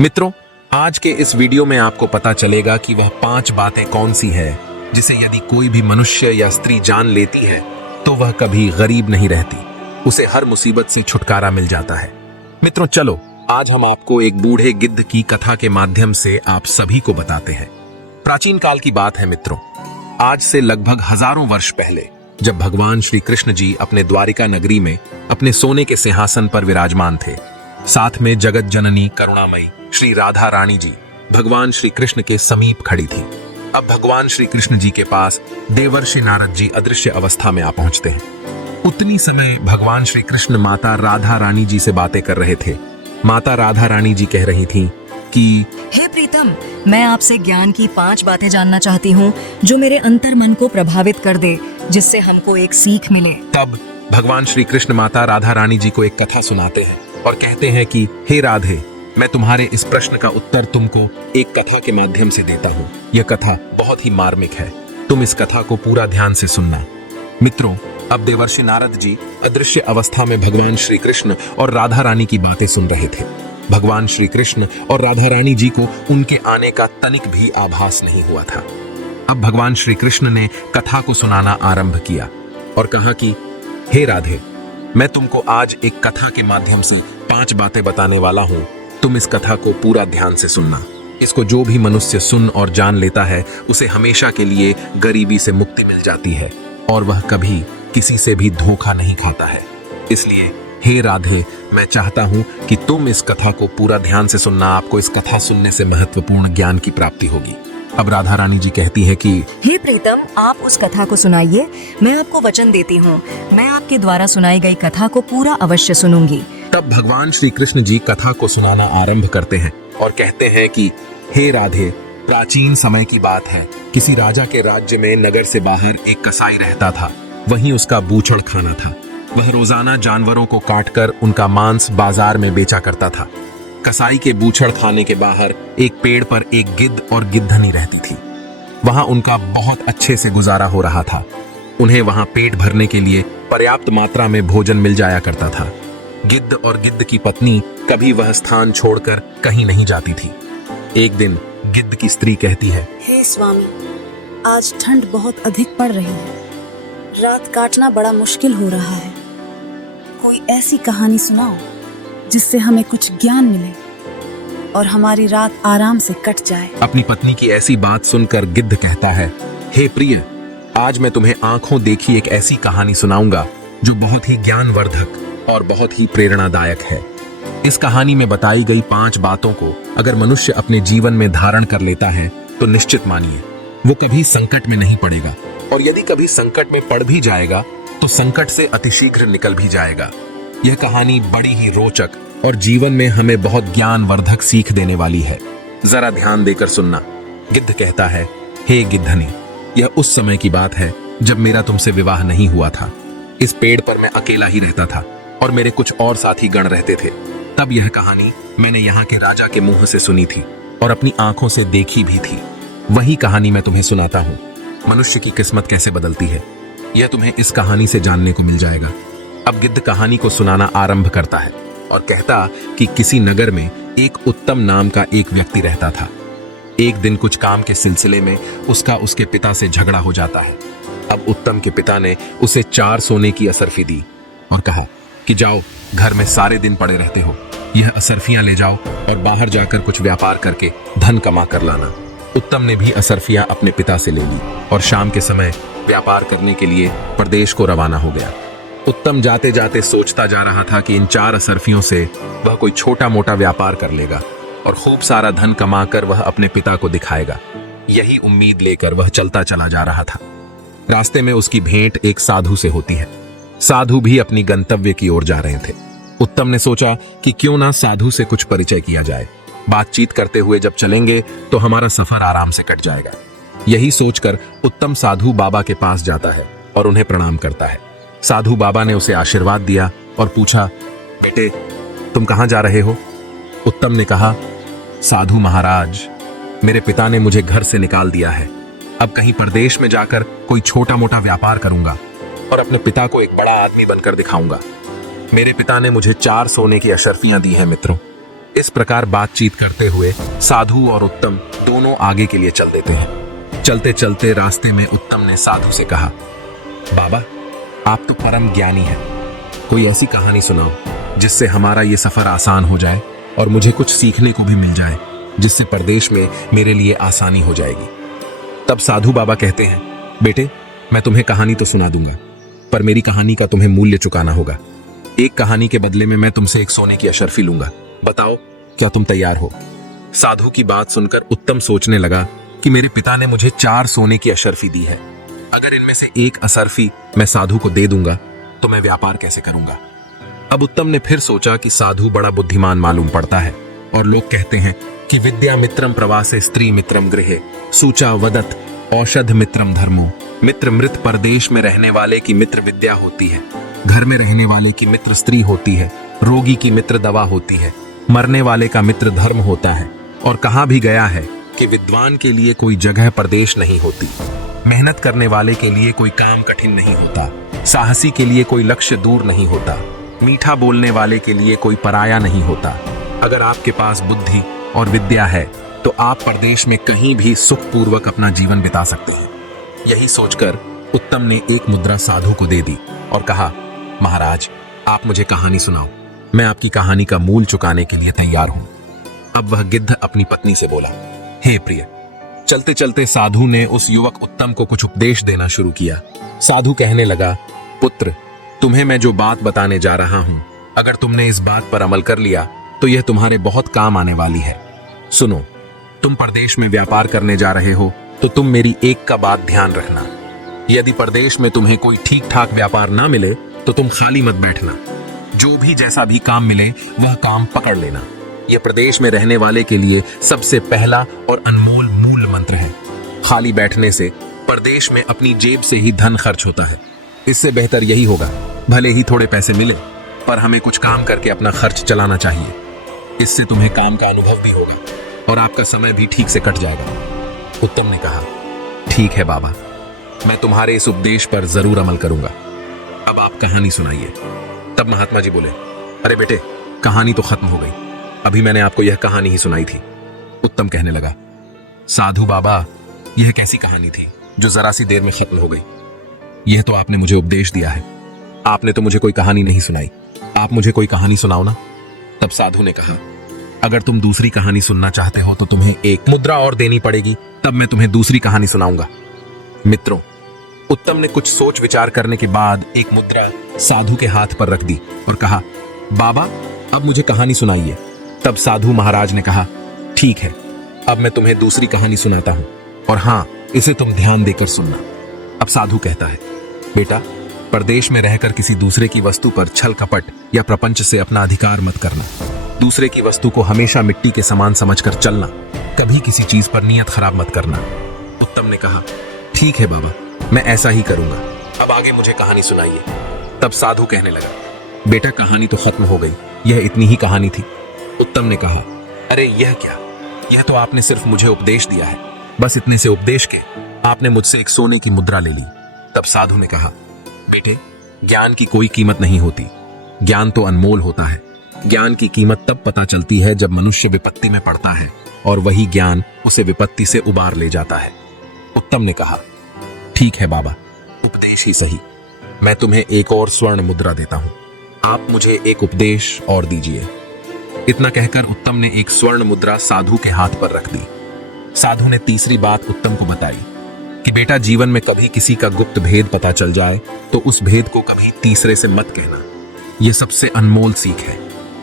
मित्रों, आज के इस वीडियो में आपको पता चलेगा कि वह 5 बातें कौन सी है जिसे यदि कोई भी मनुष्य या स्त्री जान लेती है तो वह कभी गरीब नहीं रहती, उसे हर मुसीबत से छुटकारा मिल जाता है। मित्रों चलो, आज हम आपको एक बूढ़े गिद्ध की कथा के माध्यम से आप सभी को बताते हैं। प्राचीन काल की बात है मित्रों, आज से लगभग हजारों वर्ष पहले, जब भगवान श्री कृष्ण जी अपने द्वारिका नगरी में अपने सोने के सिंहासन पर विराजमान थे, साथ में जगत जननी करुणामयी श्री राधा रानी जी भगवान श्री कृष्ण के समीप खड़ी थी। अब भगवान श्री कृष्ण जी के पास देवर्षि नारद जी अदृश्य अवस्था में आ पहुंचते हैं। उतनी समय भगवान श्री कृष्ण माता राधा रानी जी से बातें कर रहे थे। माता राधा रानी जी कह रही थी कि हे प्रीतम, मैं आपसे ज्ञान की 5 बातें जानना चाहती हूँ जो मेरे अंतर मन को प्रभावित कर दे, जिससे हमको एक सीख मिले। तब भगवान श्री कृष्ण माता राधा रानी जी को एक कथा सुनाते हैं और कहते हैं कि हे राधे, मैं तुम्हारे इस प्रश्न का उत्तर तुमको एक कथा के माध्यम से देता हूँ। यह कथा बहुत ही मार्मिक है, तुम इस कथा को पूरा ध्यान से सुनना। मित्रों, अब देवर्षि नारद जी अदृश्य अवस्था में भगवान श्री कृष्ण और राधा रानी की बातें सुन रहे थे। भगवान श्री कृष्ण और राधा रानी जी को उनके आने का तनिक भी आभास नहीं हुआ था। अब भगवान श्री कृष्ण ने कथा को सुनाना आरंभ किया और कहा कि हे राधे, मैं तुमको आज एक कथा के माध्यम से 5 बातें बताने वाला हूँ। तुम इस कथा को पूरा ध्यान से सुनना। इसको जो भी मनुष्य सुन और जान लेता है उसे हमेशा के लिए गरीबी से मुक्ति मिल जाती है और वह कभी किसी से भी धोखा नहीं खाता है। इसलिए हे राधे, मैं चाहता हूँ कि तुम इस कथा को पूरा ध्यान से सुनना। आपको इस कथा सुनने से महत्वपूर्ण ज्ञान की प्राप्ति होगी। अब राधा रानी जी कहती है कि हे प्रीतम, आप उस कथा को सुनाइए। मैं आपको वचन देती हूँ, मैं आपके द्वारा सुनाई गई कथा को पूरा अवश्य सुनूंगी। तब भगवान श्री कृष्ण जी कथा को सुनाना आरंभ करते हैं और कहते हैं कि हे राधे, प्राचीन समय की बात है। किसी राजा के राज्य में नगर से बाहर एक कसाई रहता था। वहीं उसका बूचड़ खाना था। वह रोजाना जानवरों को काटकर उनका मांस बाजार में बेचा करता था। कसाई के बूचड़ खाने के बाहर एक पेड़ पर एक गिद्ध और गिद्धनी रहती थी। वहां उनका बहुत अच्छे से गुजारा हो रहा था। उन्हें वहां पेट भरने के लिए पर्याप्त मात्रा में भोजन मिल जाया करता था। गिद्ध और गिद्ध की पत्नी कभी वह स्थान छोड़कर कहीं नहीं जाती थी। एक दिन गिद्ध की स्त्री कहती है, हे स्वामी, आज ठंड बहुत अधिक पड़ रही है। रात काटना बड़ा मुश्किल हो रहा है। कोई ऐसी कहानी सुनाओ जिससे हमें कुछ ज्ञान मिले और हमारी रात आराम से कट जाए। अपनी पत्नी की ऐसी बात सुनकर गिद्ध कहता है, हे प्रिय, आज मैं तुम्हें आंखों देखी एक ऐसी कहानी सुनाऊंगा जो बहुत ही ज्ञानवर्धक और बहुत ही प्रेरणादायक है। इस कहानी में बताई गई 5 बातों को अगर मनुष्य अपने जीवन में धारण कर लेता है तो निश्चित मानिए वो कभी संकट में नहीं पड़ेगा, और यदि कभी संकट में पड़ भी जाएगा तो संकट से अतिशीघ्र निकल भी जाएगा। यह कहानी बड़ी ही रोचक और जीवन में हमें बहुत ज्ञानवर्धक सीख देने वाली है। जरा ध्यान देकर सुनना। गिद्ध कहता है, हे गिद्धनी, यह उस समय की बात है जब मेरा तुमसे विवाह नहीं हुआ था। इस पेड़ पर मैं अकेला ही रहता था और मेरे कुछ और साथी गण रहते थे। तब यह कहानी मैंने यहाँ के राजा के मुंह से सुनी थी और अपनी आंखों से देखी भी थी। वही कहानी मैं तुम्हें सुनाता हूँ। मनुष्य की किस्मत कैसे बदलती है, यह तुम्हें इस कहानी से जानने को मिल जाएगा। अब गिद्ध कहानी को सुनाना आरंभ करता है और कहता कि किसी नगर में एक उत्तम नाम का एक व्यक्ति रहता था। एक दिन कुछ काम के सिलसिले में उसका उसके पिता से झगड़ा हो जाता है। अब उत्तम के पिता ने उसे 4 सोने की असरफी दी और कहा कि जाओ, घर में सारे दिन पड़े रहते हो, यह असरफियां ले जाओ और बाहर जाकर कुछ व्यापार करके धन कमा कर लाना। उत्तम ने भी असरफियां अपने पिता से ले ली और शाम के समय व्यापार करने के लिए प्रदेश को रवाना हो गया। उत्तम जाते जाते सोचता जा रहा था कि इन 4 असरफियों से वह कोई छोटा मोटा व्यापार कर लेगा और खूब सारा धन कमाकर वह अपने पिता को दिखाएगा। यही उम्मीद लेकर वह चलता चला जा रहा था। रास्ते में उसकी भेंट एक साधु से होती है। साधु भी अपनी गंतव्य की ओर जा रहे थे। उत्तम ने सोचा कि क्यों ना साधु से कुछ परिचय किया जाए। बातचीत करते हुए जब चलेंगे तो हमारा सफर आराम से कट जाएगा। यही सोचकर उत्तम साधु बाबा के पास जाता है और उन्हें प्रणाम करता है। साधु बाबा ने उसे आशीर्वाद दिया और पूछा, बेटे, तुम कहां जा रहे हो? उत्तम ने कहा, साधु महाराज, मेरे पिता ने मुझे घर से निकाल दिया है। अब कहीं परदेश में जाकर कोई छोटा मोटा व्यापार करूंगा और अपने पिता को एक बड़ा आदमी बनकर दिखाऊंगा। मेरे पिता ने मुझे 4 सोने की अशर्फियां दी हैं मित्रों। इस प्रकार बातचीत करते हुए साधु और उत्तम दोनों आगे के लिए चल देते हैं। चलते चलते रास्ते में उत्तम ने साधु से कहा, बाबा, आप तो परम ज्ञानी हैं। कोई ऐसी कहानी सुनाओ जिससे हमारा ये सफर आसान हो जाए और मुझे कुछ सीखने को भी मिल जाए, जिससे परदेश में मेरे लिए आसानी हो जाएगी। तब साधु बाबा कहते हैं, बेटे, मैं तुम्हें कहानी तो सुना दूंगा, पर मेरी कहानी का तुम्हें मूल्य चुकाना होगा। एक कहानी के बदले में मैं तुमसे एक सोने की अशर्फी लूंगा। बताओ, क्या तुम तैयार हो? साधु की बात सुनकर उत्तम सोचने लगा कि मेरे पिता ने मुझे 4 सोने की अशर्फी दी है। अगर इनमें से एक अशर्फी मैं साधु को दे दूंगा तो मैं व्यापार कैसे करूंगा? अब उत्तम ने फिर सोचा कि साधु बड़ा बुद्धिमान मालूम पड़ता है, और लोग कहते हैं कि विद्या मित्रम प्रवासे स्त्री मित्रम गृहे सूचा वदत औषध मित्रम धर्मो। मित्र मृत परदेश में रहने वाले की मित्र विद्या होती है, घर में रहने वाले की मित्र स्त्री होती है, रोगी की मित्र दवा होती है, मरने वाले का मित्र धर्म होता है। और कहा भी गया है कि विद्वान के लिए कोई जगह परदेश नहीं होती, मेहनत करने वाले के लिए कोई काम कठिन नहीं होता, साहसी के लिए कोई लक्ष्य दूर नहीं होता, मीठा बोलने वाले के लिए कोई पराया नहीं होता। अगर आपके पास बुद्धि और विद्या है तो आप परदेश में कहीं भी सुखपूर्वक अपना जीवन बिता सकते हैं। यही सोचकर उत्तम ने एक मुद्रा साधु को दे दी और कहा, महाराज, आप मुझे कहानी सुनाओ। मैं आपकी कहानी का मूल चुकाने के लिए तैयार हूं। अब वह गिद्ध अपनी पत्नी से बोला, हे प्रिय। चलते चलते साधु ने उस युवक उत्तम को कुछ उपदेश देना शुरू किया। साधु कहने लगा, पुत्र, तुम्हें मैं जो बात बताने जा रहा हूं, अगर तुमने इस बात पर अमल कर लिया तो यह तुम्हारे बहुत काम आने वाली है। सुनो, तुम परदेश में व्यापार करने जा रहे हो तो तुम मेरी एक का बात ध्यान रखना। यदि परदेश में तुम्हें कोई ठीक ठाक व्यापार ना मिले तो तुम खाली मत बैठना। जो भी जैसा भी काम मिले वह काम पकड़ लेना। यह प्रदेश में रहने वाले के लिए सबसे पहला और अनमोल मूल मंत्र है। खाली बैठने से परदेश में अपनी जेब से ही धन खर्च होता है। इससे बेहतर यही होगा, भले ही थोड़े पैसे मिले पर हमें कुछ काम करके अपना खर्च चलाना चाहिए। इससे तुम्हें काम का अनुभव भी होगा और आपका समय भी ठीक से कट जाएगा। उत्तम ने कहा, ठीक है बाबा, मैं तुम्हारे इस उपदेश पर जरूर अमल करूंगा। अब आप कहानी सुनाइए। तब महात्मा जी बोले, अरे बेटे, कहानी तो खत्म हो गई, अभी मैंने आपको यह कहानी ही सुनाई थी। उत्तम कहने लगा, साधु बाबा, यह कैसी कहानी थी जो जरा सी देर में खत्म हो गई? यह तो आपने मुझे उपदेश दिया है, आपने तो मुझे कोई कहानी नहीं सुनाई। आप मुझे कोई कहानी सुनाओ ना। तब साधु ने कहा, अगर तुम दूसरी कहानी सुनना चाहते हो तो तुम्हें एक मुद्रा और देनी पड़ेगी, तब मैं तुम्हें दूसरी कहानी सुनाऊंगा। मित्रों, उत्तम ने कुछ सोच विचार करने के बाद एक मुद्रा साधु के हाथ पर रख दी और कहा, बाबा, अब मुझे कहानी सुनाइए। तब साधु महाराज ने कहा, ठीक है, अब मैं तुम्हें दूसरी कहानी सुनाता हूं, और हां, इसे तुम ध्यान देकर सुनना। अब साधु कहता है, बेटा, परदेश में रहकर किसी दूसरे की वस्तु पर छल कपट या प्रपंच से अपना अधिकार मत करना। दूसरे की वस्तु को हमेशा मिट्टी के समान समझकर चलना। कभी किसी चीज पर नियत खराब मत करना। उत्तम ने कहा, ठीक है बाबा, मैं ऐसा ही करूंगा। अब आगे मुझे कहानी सुनाइए। तब साधु कहने लगा, बेटा, कहानी तो खत्म हो गई, यह इतनी ही कहानी थी। उत्तम ने कहा, अरे यह क्या, यह तो आपने सिर्फ मुझे उपदेश दिया है। बस इतने से उपदेश के आपने मुझसे एक सोने की मुद्रा ले ली। तब साधु ने कहा, बेटे, ज्ञान की कोई कीमत नहीं होती, ज्ञान तो अनमोल होता है। ज्ञान की कीमत तब पता चलती है जब मनुष्य विपत्ति में पड़ता है और वही ज्ञान उसे विपत्ति से उबार ले जाता है। उत्तम ने कहा, ठीक है बाबा, उपदेश ही सही, मैं तुम्हें एक और स्वर्ण मुद्रा देता हूं, आप मुझे एक उपदेश और दीजिए। इतना कहकर उत्तम ने एक स्वर्ण मुद्रा साधु के हाथ पर रख दी। साधु ने तीसरी बात उत्तम को बताई कि बेटा, जीवन में कभी किसी का गुप्त भेद पता चल जाए तो उस भेद को कभी तीसरे से मत कहना। यह सबसे अनमोल सीख है।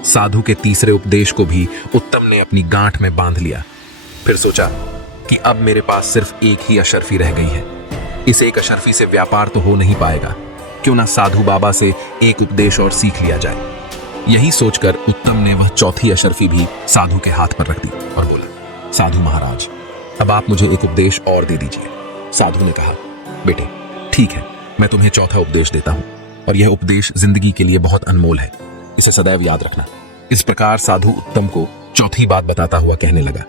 साधु के तीसरे उपदेश को भी उत्तम ने अपनी गांठ में बांध लिया। फिर सोचा कि अब मेरे पास सिर्फ एक ही अशर्फी रह गई है। इस एक अशर्फी से व्यापार तो हो नहीं पाएगा, क्यों ना साधु बाबा से एक उपदेश और सीख लिया जाए। यही सोचकर उत्तम ने वह चौथी अशर्फी भी साधु के हाथ पर रख दी और बोला, साधु महाराज, अब आप मुझे एक उपदेश और दे दीजिए। साधु ने कहा, बेटे, ठीक है, मैं तुम्हें चौथा उपदेश देता हूं, और यह उपदेश जिंदगी के लिए बहुत अनमोल है, इसे सदैव याद रखना। इस प्रकार साधु उत्तम को चौथी बात बताता हुआ कहने लगा,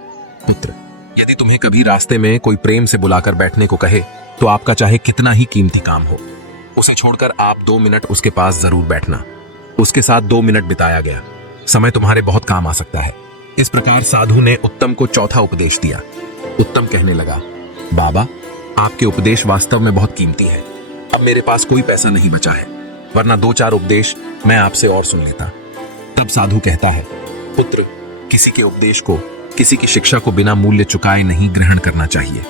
पुत्र, यदि तुम्हें कभी रास्ते में कोई प्रेम से बुलाकर बैठने को कहे तो आपका चाहे कितना ही कीमती काम हो, उसे छोड़कर आप 2 मिनट उसके पास जरूर बैठना। उसके साथ 2 मिनट बिताया गया समय तुम्हारे बहुत काम आ सकता है। इस प्रकार साधु ने उत्तम को चौथा उपदेश दिया। उत्तम कहने लगा, बाबा, आपके उपदेश वास्तव में बहुत कीमती है। अब मेरे पास कोई पैसा नहीं बचा है, वरना 2-4 उपदेश मैं आपसे और सुन लेता। तब साधु कहता है, पुत्र, किसी के उपदेश को, किसी की शिक्षा को बिना मूल्य चुकाए नहीं ग्रहण करना चाहिए।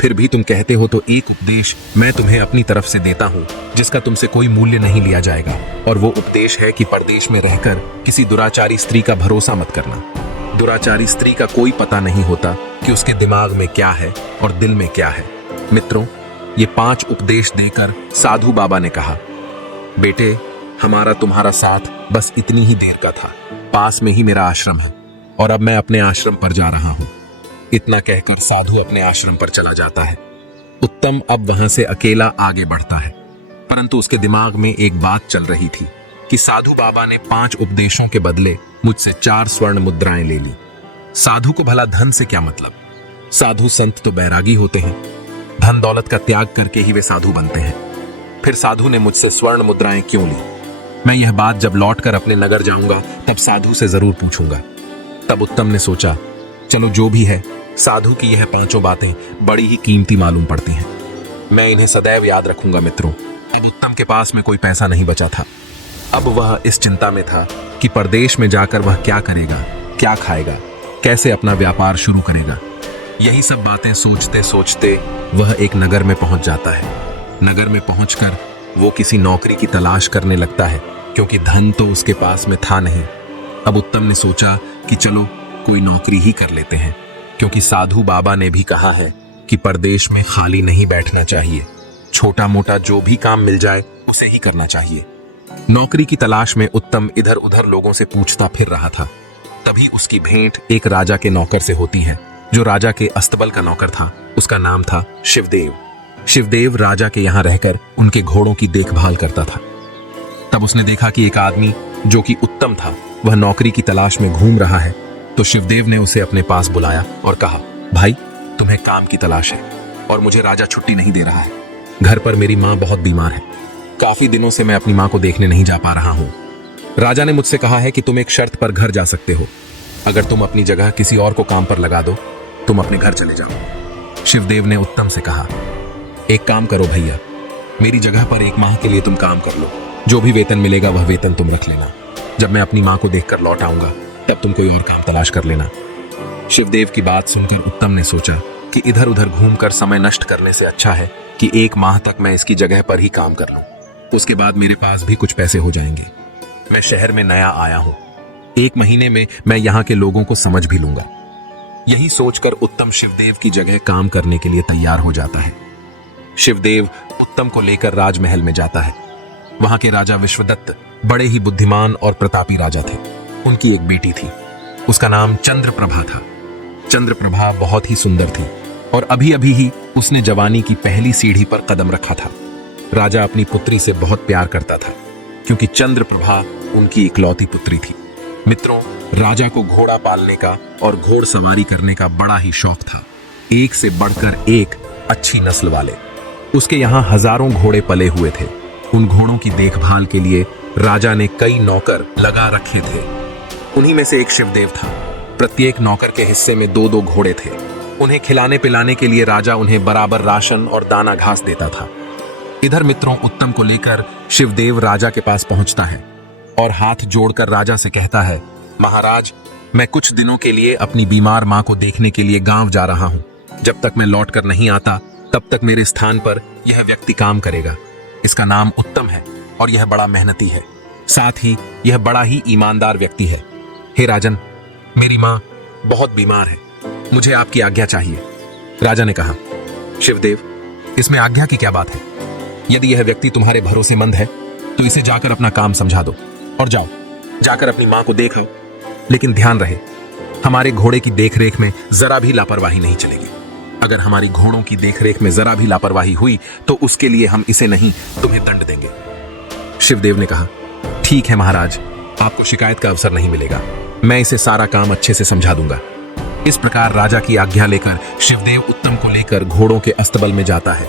फिर भी तुम कहते हो तो एक उपदेश मैं तुम्हें अपनी तरफ से देता हूं जिसका तुमसे कोई मूल्य नहीं लिया जाएगा, और वो उपदेश है कि परदेश में रहकर किसी दुराचारी स्त्री का भरोसा मत करना। दुराचारी स्त्री का कोई पता नहीं होता कि उसके दिमाग में क्या है और दिल में क्या है। मित्रों, ये 5 उपदेश देकर साधु बाबा ने कहा, बेटे, हमारा तुम्हारा साथ बस इतनी ही देर का था। पास में ही मेरा आश्रम है और अब मैं अपने आश्रम पर जा रहा हूं। इतना कहकर साधु अपने आश्रम पर चला जाता है। उत्तम अब वहां से अकेला आगे बढ़ता है, परंतु उसके दिमाग में एक बात चल रही थी कि साधु बाबा ने 5 उपदेशों के बदले मुझसे 4 स्वर्ण मुद्राएं ले ली। साधु को भला धन से क्या मतलब? साधु संत तो बैरागी होते हैं, धन दौलत का त्याग करके ही वे साधु बनते हैं। फिर साधु ने मुझसे स्वर्ण मुद्राएं क्यों ली? मैं यह बात जब लौटकर अपने नगर जाऊंगा तब साधु से जरूर पूछूंगा। तब उत्तम ने सोचा, चलो जो भी है, साधु की यह 5 बातें बड़ी ही कीमती मालूम पड़ती हैं। मैं इन्हें सदैव याद रखूंगा। मित्रों, अब उत्तम के पास में कोई पैसा नहीं बचा था। अब वह इस चिंता में था कि परदेश में जाकर वह क्या करेगा, क्या खाएगा, कैसे अपना व्यापार शुरू करेगा। यही सब बातें सोचते सोचते वह एक नगर में पहुंच जाता है। नगर में पहुंचकर वो किसी नौकरी की तलाश करने लगता है, क्योंकि धन तो उसके पास में था नहीं। अब उत्तम ने सोचा कि चलो कोई नौकरी ही कर लेते हैं, क्योंकि साधु बाबा ने भी कहा है कि परदेश में खाली नहीं बैठना चाहिए। छोटा मोटा जो भी काम मिल जाए उसे ही करना चाहिए। नौकरी की तलाश में उत्तम इधर उधर लोगों से पूछता फिर रहा था। तभी उसकी भेंट एक राजा के नौकर से होती है, जो राजा के अस्तबल का नौकर था। उसका नाम था शिवदेव। शिवदेव राजा के यहाँ रहकर उनके घोड़ों की देखभाल करता था। तब उसने देखा कि एक आदमी जो कि उत्तम था, वह नौकरी की तलाश में घूम रहा है। तो शिवदेव ने उसे अपने पास बुलाया और कहा, भाई, तुम्हें काम की तलाश है और मुझे राजा छुट्टी नहीं दे रहा है। घर पर मेरी माँ बहुत बीमार है। काफी दिनों से मैं अपनी माँ को देखने नहीं जा पा रहा हूँ। राजा ने मुझसे कहा है कि तुम एक शर्त पर घर जा सकते हो। अगर तुम अपनी जगह किसी और को काम पर लगा दो, तुम अपने घर चले जाओ। शिवदेव ने उत्तम से कहा, एक काम करो भैया, मेरी जगह पर 1 माह के लिए तुम काम कर लो। जो भी वेतन मिलेगा वह वेतन तुम रख लेना। जब मैं अपनी माँ को देखकर लौट आऊंगा तब तुम कोई और काम तलाश कर लेना। शिवदेव की बात सुनकर उत्तम ने सोचा कि इधर उधर घूमकर समय नष्ट करने से अच्छा है कि 1 माह तक मैं इसकी जगह पर ही काम कर लूं। उसके बाद मेरे पास भी कुछ पैसे हो जाएंगे। मैं शहर में नया आया हूं, 1 महीने में मैं यहाँ के लोगों को समझ भी लूंगा। यही सोचकर उत्तम शिवदेव की जगह काम करने के लिए तैयार हो जाता है। शिवदेव उत्तम को लेकर राजमहल में जाता है। वहां के राजा विश्वदत्त बड़े ही बुद्धिमान और प्रतापी राजा थे। उनकी एक बेटी थी, उसका नाम चंद्रप्रभा था। चंद्रप्रभा बहुत ही सुंदर थी और अभी अभी ही उसने जवानी की पहली सीढ़ी पर कदम रखा था। राजा अपनी पुत्री से बहुत प्यार करता था, क्योंकि चंद्रप्रभा उनकी इकलौती पुत्री थी। मित्रों, राजा को घोड़ा पालने का और घोड़सवारी करने का बड़ा ही शौक था। एक से बढ़कर एक अच्छी नस्ल वाले। उसके यहाँ हजारों घोड़े पले हुए थे। उन घोड़ों की देखभाल के लिए राजा ने कई नौकर लगा रखे थे। उन्हीं में से एक शिवदेव था। प्रत्येक नौकर के हिस्से में 2-2 घोड़े थे। उन्हें खिलाने पिलाने के लिए राजा उन्हें बराबर राशन और दाना घास देता था। इधर मित्रों, उत्तम को लेकर शिवदेव राजा के पास पहुंचता है और हाथ जोड़कर राजा से कहता है, महाराज, मैं कुछ दिनों के लिए अपनी बीमार मां को देखने के लिए गांव जा रहा हूं। जब तक मैं लौट कर नहीं आता तब तक मेरे स्थान पर यह व्यक्ति काम करेगा। इसका नाम उत्तम है और यह बड़ा मेहनती है, साथ ही यह बड़ा ही ईमानदार व्यक्ति है। हे राजन, मेरी मां बहुत बीमार है, मुझे आपकी आज्ञा चाहिए। राजा ने कहा, शिवदेव, इसमें आज्ञा की क्या बात है? यदि यह व्यक्ति तुम्हारे भरोसेमंद है तो इसे जाकर अपना काम समझा दो और जाओ, जाकर अपनी मां को देख आओ। लेकिन ध्यान रहे, हमारे घोड़े की देखरेख में जरा भी लापरवाही नहीं चलेगी। अगर हमारी घोड़ों की देखरेख में जरा भी लापरवाही हुई तो उसके लिए हम इसे नहीं, तुम्हें दंड देंगे। शिवदेव ने कहा, ठीक है महाराज, आपको शिकायत का अवसर नहीं मिलेगा। मैं इसे सारा काम अच्छे से समझा दूंगा। इस प्रकार राजा की आज्ञा लेकर शिवदेव उत्तम को लेकर घोड़ों के अस्तबल में जाता है।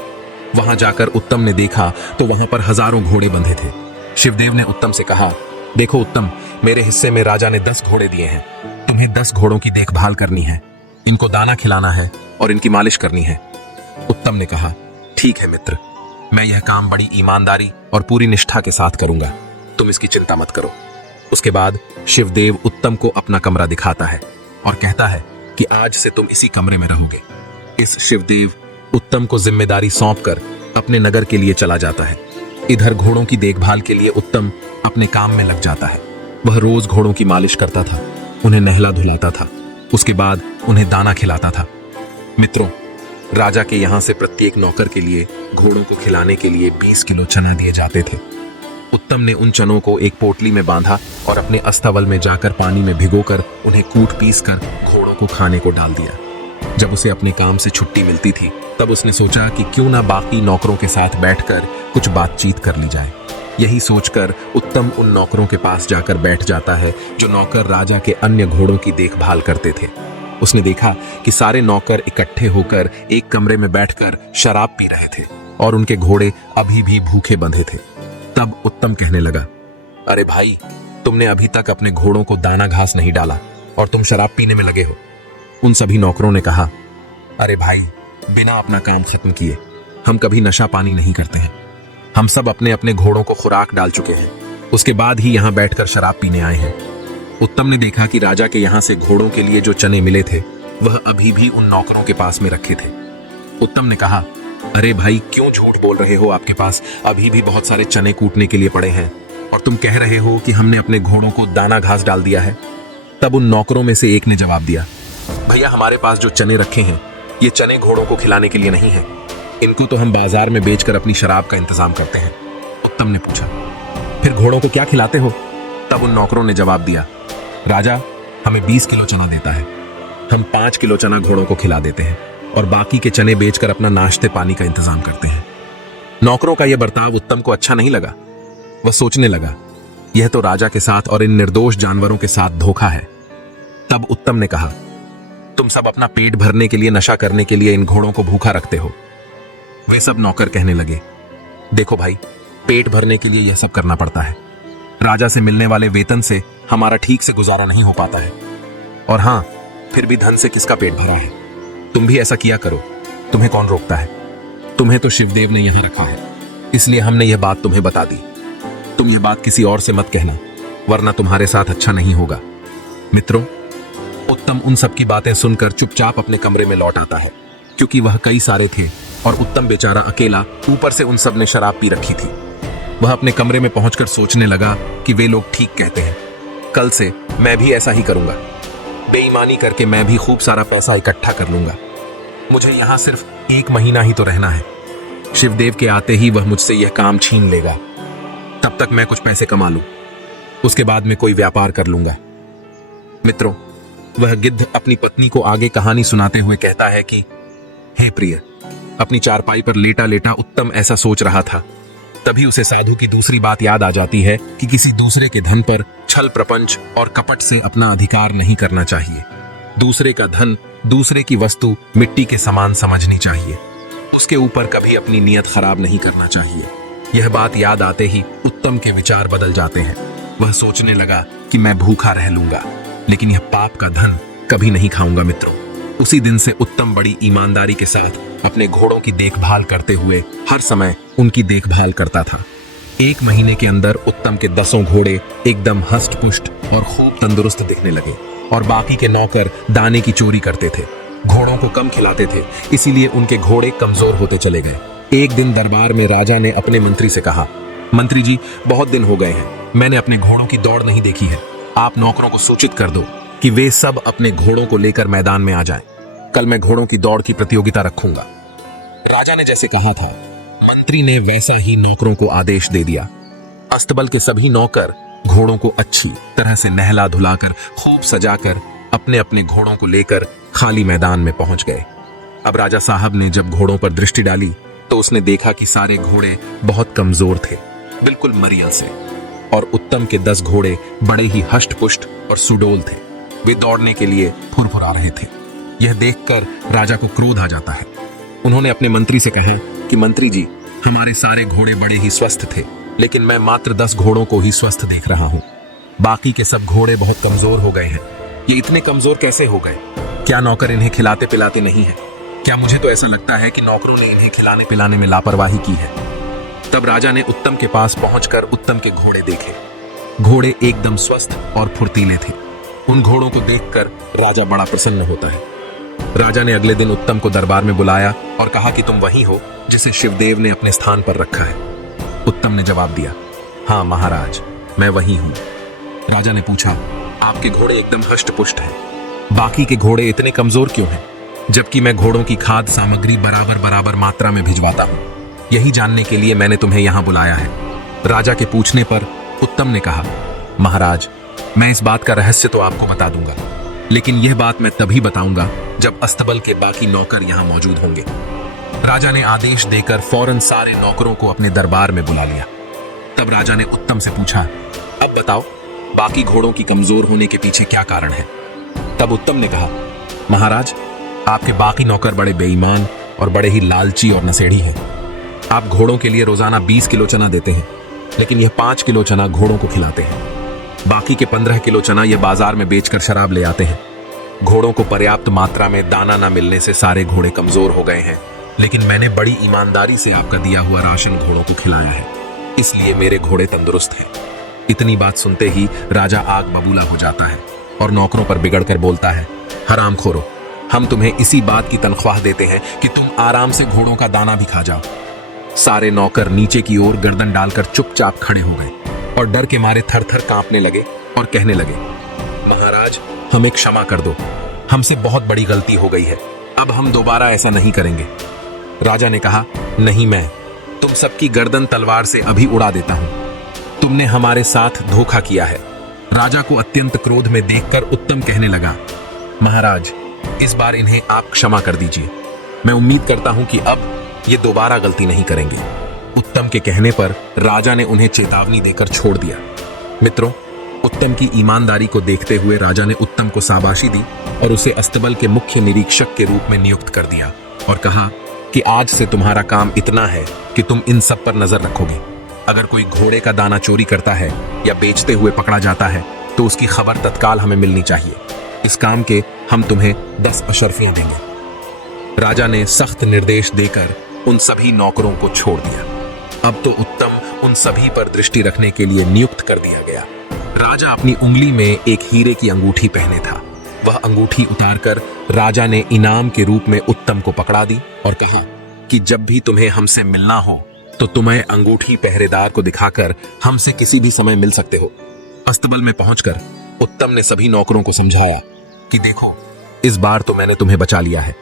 वहां जाकर उत्तम ने देखा तो वहां पर हजारों घोड़े बंधे थे। शिवदेव ने उत्तम से कहा, देखो उत्तम, मेरे हिस्से में राजा ने 10 घोड़े दिए हैं। तुम तुम्हें 10 घोड़ों की देखभाल करनी है, इनको दाना खिलाना है और इनकी मालिश करनी है। उत्तम ने कहा, ठीक है मित्र, मैं यह काम बड़ी ईमानदारी और पूरी निष्ठा के साथ करूंगा, तुम इसकी चिंता मत करो। उसके बाद शिवदेव उत्तम को अपना कमरा दिखाता है और कहता है कि आज से तुम इसी कमरे में रहोगे। इस शिवदेव उत्तम को जिम्मेदारी सौंपकर अपने नगर के लिए चला जाता है। इधर घोड़ों की देखभाल के लिए उत्तम अपने काम में लग जाता है। वह रोज घोड़ों की मालिश करता था, उन्हें नहला धुलाता था, उसके बाद उन्हें दाना खिलाता था। मित्रों, राजा के यहां से प्रत्येक नौकर के लिए घोड़ों को खिलाने के लिए 20 किलो चना दिए जाते थे। उत्तम ने उन चनों को एक पोटली में बांधा और अपने अस्तबल में जाकर पानी में भिगोकर उन्हें कूट पीस कर घोड़ों को खाने को डाल दिया। जब उसे अपने काम से छुट्टी मिलती थी तब उसने सोचा कि क्यों ना बाकी नौकरों के साथ बैठकर कुछ बातचीत कर ली जाए। यही सोचकर उत्तम उन नौकरों के पास जाकर बैठ जाता है जो नौकर राजा के अन्य घोड़ों की देखभाल करते थे। उसने देखा कि सारे नौकर इकट्ठे होकर एक कमरे में बैठकर शराब पी रहे थे और उनके घोड़े अभी भी भूखे बंधे थे। तब उत्तम कहने लगा, अरे भाई, तुमने अभी तक अपने घोड़ों को दाना घास नहीं डाला और तुम शराब पीने में लगे हो। उन सभी नौकरों ने कहा, अरे भाई, बिना अपना काम खत्म किए हम कभी नशा पानी नहीं करते हैं। हम सब अपने अपने घोड़ों को खुराक डाल चुके हैं, उसके बाद ही यहां बैठकर शराब पीने आए हैं। उत्तम ने देखा कि राजा के यहां से घोड़ों के लिए जो चने मिले थे वह अभी भी उन नौकरों के पास में रखे थे। उत्तम ने कहा, अरे भाई, क्यों झूठ बोल रहे हो? आपके पास अभी भी बहुत सारे चने कूटने के लिए पड़े हैं और तुम कह रहे हो कि हमने अपने घोड़ों को दाना घास डाल दिया है। तब उन नौकरों में से एक ने जवाब दिया, भैया, हमारे पास जो चने रखे हैं ये चने घोड़ों को खिलाने के लिए नहीं है, इनको तो हम बाजार में बेचकर अपनी शराब का इंतजाम करते हैं। उत्तम ने पूछा, फिर घोड़ों को क्या खिलाते हो? तब उन नौकरों ने जवाब दिया, राजा हमें 20 किलो चना देता है, हम 5 किलो चना घोड़ों को खिला देते हैं और बाकी के चने बेचकर अपना नाश्ते पानी का इंतजाम करते हैं। नौकरों का यह बर्ताव उत्तम को अच्छा नहीं लगा। वह सोचने लगा, यह तो राजा के साथ और इन निर्दोष जानवरों के साथ धोखा है। तब उत्तम ने कहा, तुम सब अपना पेट भरने के लिए नशा करने के लिए इन घोड़ों को भूखा रखते हो। वे सब नौकर कहने लगे, देखो भाई, पेट भरने के लिए यह सब करना पड़ता है। राजा से मिलने वाले वेतन से हमारा ठीक से गुजारा नहीं हो पाता है, और हां, फिर भी धन से किसका पेट भरा है। तुम भी ऐसा किया करो, तुम्हें कौन रोकता है? तुम्हें तो शिवदेव ने यहां रखा है, इसलिए हमने यह बात तुम्हें बता दी। तुम यह बात किसी और से मत कहना, वरना तुम्हारे साथ अच्छा नहीं होगा। मित्रों, उत्तम उन सब की बातें सुनकर चुपचाप अपने कमरे में लौट आता है, क्योंकि वह कई सारे थे और उत्तम बेचारा अकेला, ऊपर से उन सब ने शराब पी रखी थी। वह अपने कमरे में पहुंचकर सोचने लगा कि वे लोग ठीक कहते हैं, कल से मैं भी ऐसा ही करूंगा। बेईमानी करके मैं भी खूब सारा पैसा इकट्ठा कर लूंगा। मुझे यहां सिर्फ 1 महीना ही तो रहना है। शिवदेव के आते ही वह मुझसे यह काम छीन लेगा। तब तक मैं कुछ पैसे कमा लूं, उसके बाद में कोई व्यापार कर लूंगा। मित्रों, वह गिद्ध अपनी पत्नी को आगे कहानी सुनाते हुए कहता है कि हे प्रिय, अपनी चारपाई पर लेटा लेटा उत्तम ऐसा सोच रहा था। तभी उसे साधु की दूसरी बात याद आ जाती है कि किसी दूसरे के धन पर छल प्रपंच और कपट से अपना अधिकार नहीं करना चाहिए। दूसरे का धन, दूसरे की वस्तु मिट्टी के समान समझनी चाहिए। उसके ऊपर कभी अपनी नीयत खराब नहीं करना चाहिए। यह बात याद आते ही उत्तम के विचार बदल जाते हैं। वह सोचने लगा कि मैं भूखा रह लूंगा, लेकिन यह पाप का धन कभी नहीं खाऊंगा। मित्रों, उसी दिन से उत्तम बड़ी ईमानदारी के साथ अपने घोड़ों की देखभाल करते हुए हर समय उनकी देखभाल करता था। 1 महीने के अंदर उत्तम के 10 घोड़े एकदम हष्ट पुष्ट और खूब तंदुरुस्त दिखने लगे, और बाकी के नौकर दाने की चोरी करते थे, घोड़ों को कम खिलाते थे, इसीलिए उनके घोड़े कमजोर होते चले गए। एक दिन दरबार में राजा ने अपने मंत्री से कहा, मंत्री जी, बहुत दिन हो गए हैं, मैंने अपने घोड़ों की दौड़ नहीं देखी है। आप नौकरों को सूचित कर दो कि वे सब अपने घोड़ों को लेकर मैदान में आ जाएं। कल मैं घोड़ों की दौड़ की प्रतियोगिता रखूंगा। राजा ने जैसे कहा था, मंत्री ने वैसा ही नौकरों को आदेश दे दिया। अस्तबल के सभी नौकर घोड़ों को अच्छी तरह से नहला धुलाकर खूब सजाकर अपने अपने घोड़ों को लेकर खाली मैदान में पहुंच गए। अब राजा साहब ने जब घोड़ों पर दृष्टि डाली तो उसने देखा कि सारे घोड़े बहुत कमजोर थे, बिल्कुल मरियल से, और उत्तम के 10 घोड़े बड़े ही हष्ट पुष्ट और सुडोल थे। वे दौड़ने के लिए फुरफुरा रहे थे। यह देखकर राजा को क्रोध आ जाता है। उन्होंने अपने मंत्री से कहा कि मंत्री जी, हमारे सारे घोड़े बड़े ही स्वस्थ थे, लेकिन मैं मात्र 10 घोड़ों को ही स्वस्थ देख रहा हूं। बाकी के सब घोड़े बहुत कमजोर हो गए हैं। ये इतने कमजोर कैसे हो गए? क्या नौकर इन्हें खिलाते पिलाते नहीं है? क्या मुझे तो ऐसा लगता है कि नौकरों ने इन्हें खिलाने पिलाने में लापरवाही की है। तब राजा ने उत्तम के पास पहुंचकर उत्तम के घोड़े देखे। घोड़े एकदम स्वस्थ और फुर्तीले थे। उन घोड़ों को देखकर राजा बड़ा प्रसन्न होता है। राजा ने अगले दिन उत्तम को दरबार में बुलाया और कहा कि तुम वही हो जिसे शिवदेव ने अपने स्थान पर रखा है। उत्तम ने जवाब दिया, हाँ महाराज, मैं वही हूं। राजा ने पूछा, आपके घोड़े एकदम हष्ट-पुष्ट हैं, बाकी के घोड़े इतने कमजोर क्यों हैं, जबकि मैं घोड़ों की खाद सामग्री बराबर बराबर मात्रा में भिजवाता हूं। यही जानने के लिए मैंने तुम्हें यहां बुलाया है। राजा के पूछने पर उत्तम ने कहा, महाराज, मैं इस बात का रहस्य तो आपको बता दूंगा, लेकिन यह बात मैं तभी बताऊंगा जब अस्तबल के बाकी नौकर यहां मौजूद होंगे। राजा ने आदेश देकर फौरन सारे नौकरों को अपने दरबार में बुला लिया। तब राजा ने उत्तम से पूछा, अब बताओ, बाकी घोड़ों की कमजोर होने के पीछे क्या कारण है? तब उत्तम ने कहा, महाराज, आपके बाकी नौकर बड़े बेईमान और बड़े ही लालची और नशेड़ी हैं। आप घोड़ों के लिए रोजाना 20 किलो चना देते हैं, लेकिन यह 5 किलो चना घोड़ों को खिलाते हैं। बाकी के 15 किलो चना ये बाजार में बेचकर शराब ले आते हैं। घोड़ों को पर्याप्त मात्रा में दाना न मिलने से सारे घोड़े कमजोर हो गए हैं, लेकिन मैंने बड़ी ईमानदारी से आपका दिया हुआ राशन घोड़ों को खिलाया है, इसलिए मेरे घोड़े तंदुरुस्त हैं। इतनी बात सुनते ही राजा आग बबूला हो जाता है और नौकरों पर बिगड़कर बोलता है, हरामखोरो, हम तुम्हें इसी बात की तनख्वाह देते हैं कि तुम आराम से घोड़ों का दाना भी खा जाओ। सारे नौकर नीचे की ओर गर्दन डालकर चुपचाप खड़े हो गए और डर के मारे थर-थर कांपने लगे और कहने लगे, महाराज, हमें क्षमा कर दो, हमसे बहुत बड़ी गलती हो गई है, अब हम दोबारा ऐसा नहीं करेंगे। राजा ने कहा, नहीं, मैं तुम सबकी गर्दन तलवार से अभी उड़ा देता हूं। तुमने हमारे साथ धोखा किया है। राजा को अत्यंत क्रोध में देखकर उत्तम कहने लगा, महाराज, इस बार इन्हें आप क्षमा कर दीजिए। मैं उम्मीद करता हूं कि अब ये दोबारा गलती नहीं करेंगे। उत्तम के कहने पर राजा ने उन्हें चेतावनी देकर छोड़ दिया। मित्रों, उत्तम की ईमानदारी को देखते हुए राजा ने उत्तम को शाबाशी दी और उसे अस्तबल के मुख्य निरीक्षक के रूप में नियुक्त कर दिया और कहा कि आज से तुम्हारा काम इतना है कि तुम इन सब पर नजर रखोगे। अगर कोई घोड़े का दाना चोरी करता है या बेचते हुए पकड़ा जाता है तो उसकी खबर तत्काल हमें मिलनी चाहिए। इस काम के हम तुम्हें 10 अशर्फियां देंगे। राजा ने सख्त निर्देश देकर उन सभी नौकरों को छोड़ दिया। अब तो उत्तम उन सभी पर दृष्टि रखने के लिए नियुक्त कर दिया गया। राजा अपनी उंगली में एक हीरे की अंगूठी पहने था। वह अंगूठी उतारकर राजा ने इनाम के रूप में उत्तम को पकड़ा दी और कहा कि जब भी तुम्हें हमसे मिलना हो तो तुम्हें अंगूठी पहरेदार को दिखाकर हमसे किसी भी समय मिल सकते हो। अस्तबल में पहुंचकर उत्तम ने सभी नौकरों को समझाया कि देखो, इस बार तो मैंने तुम्हें बचा लिया है।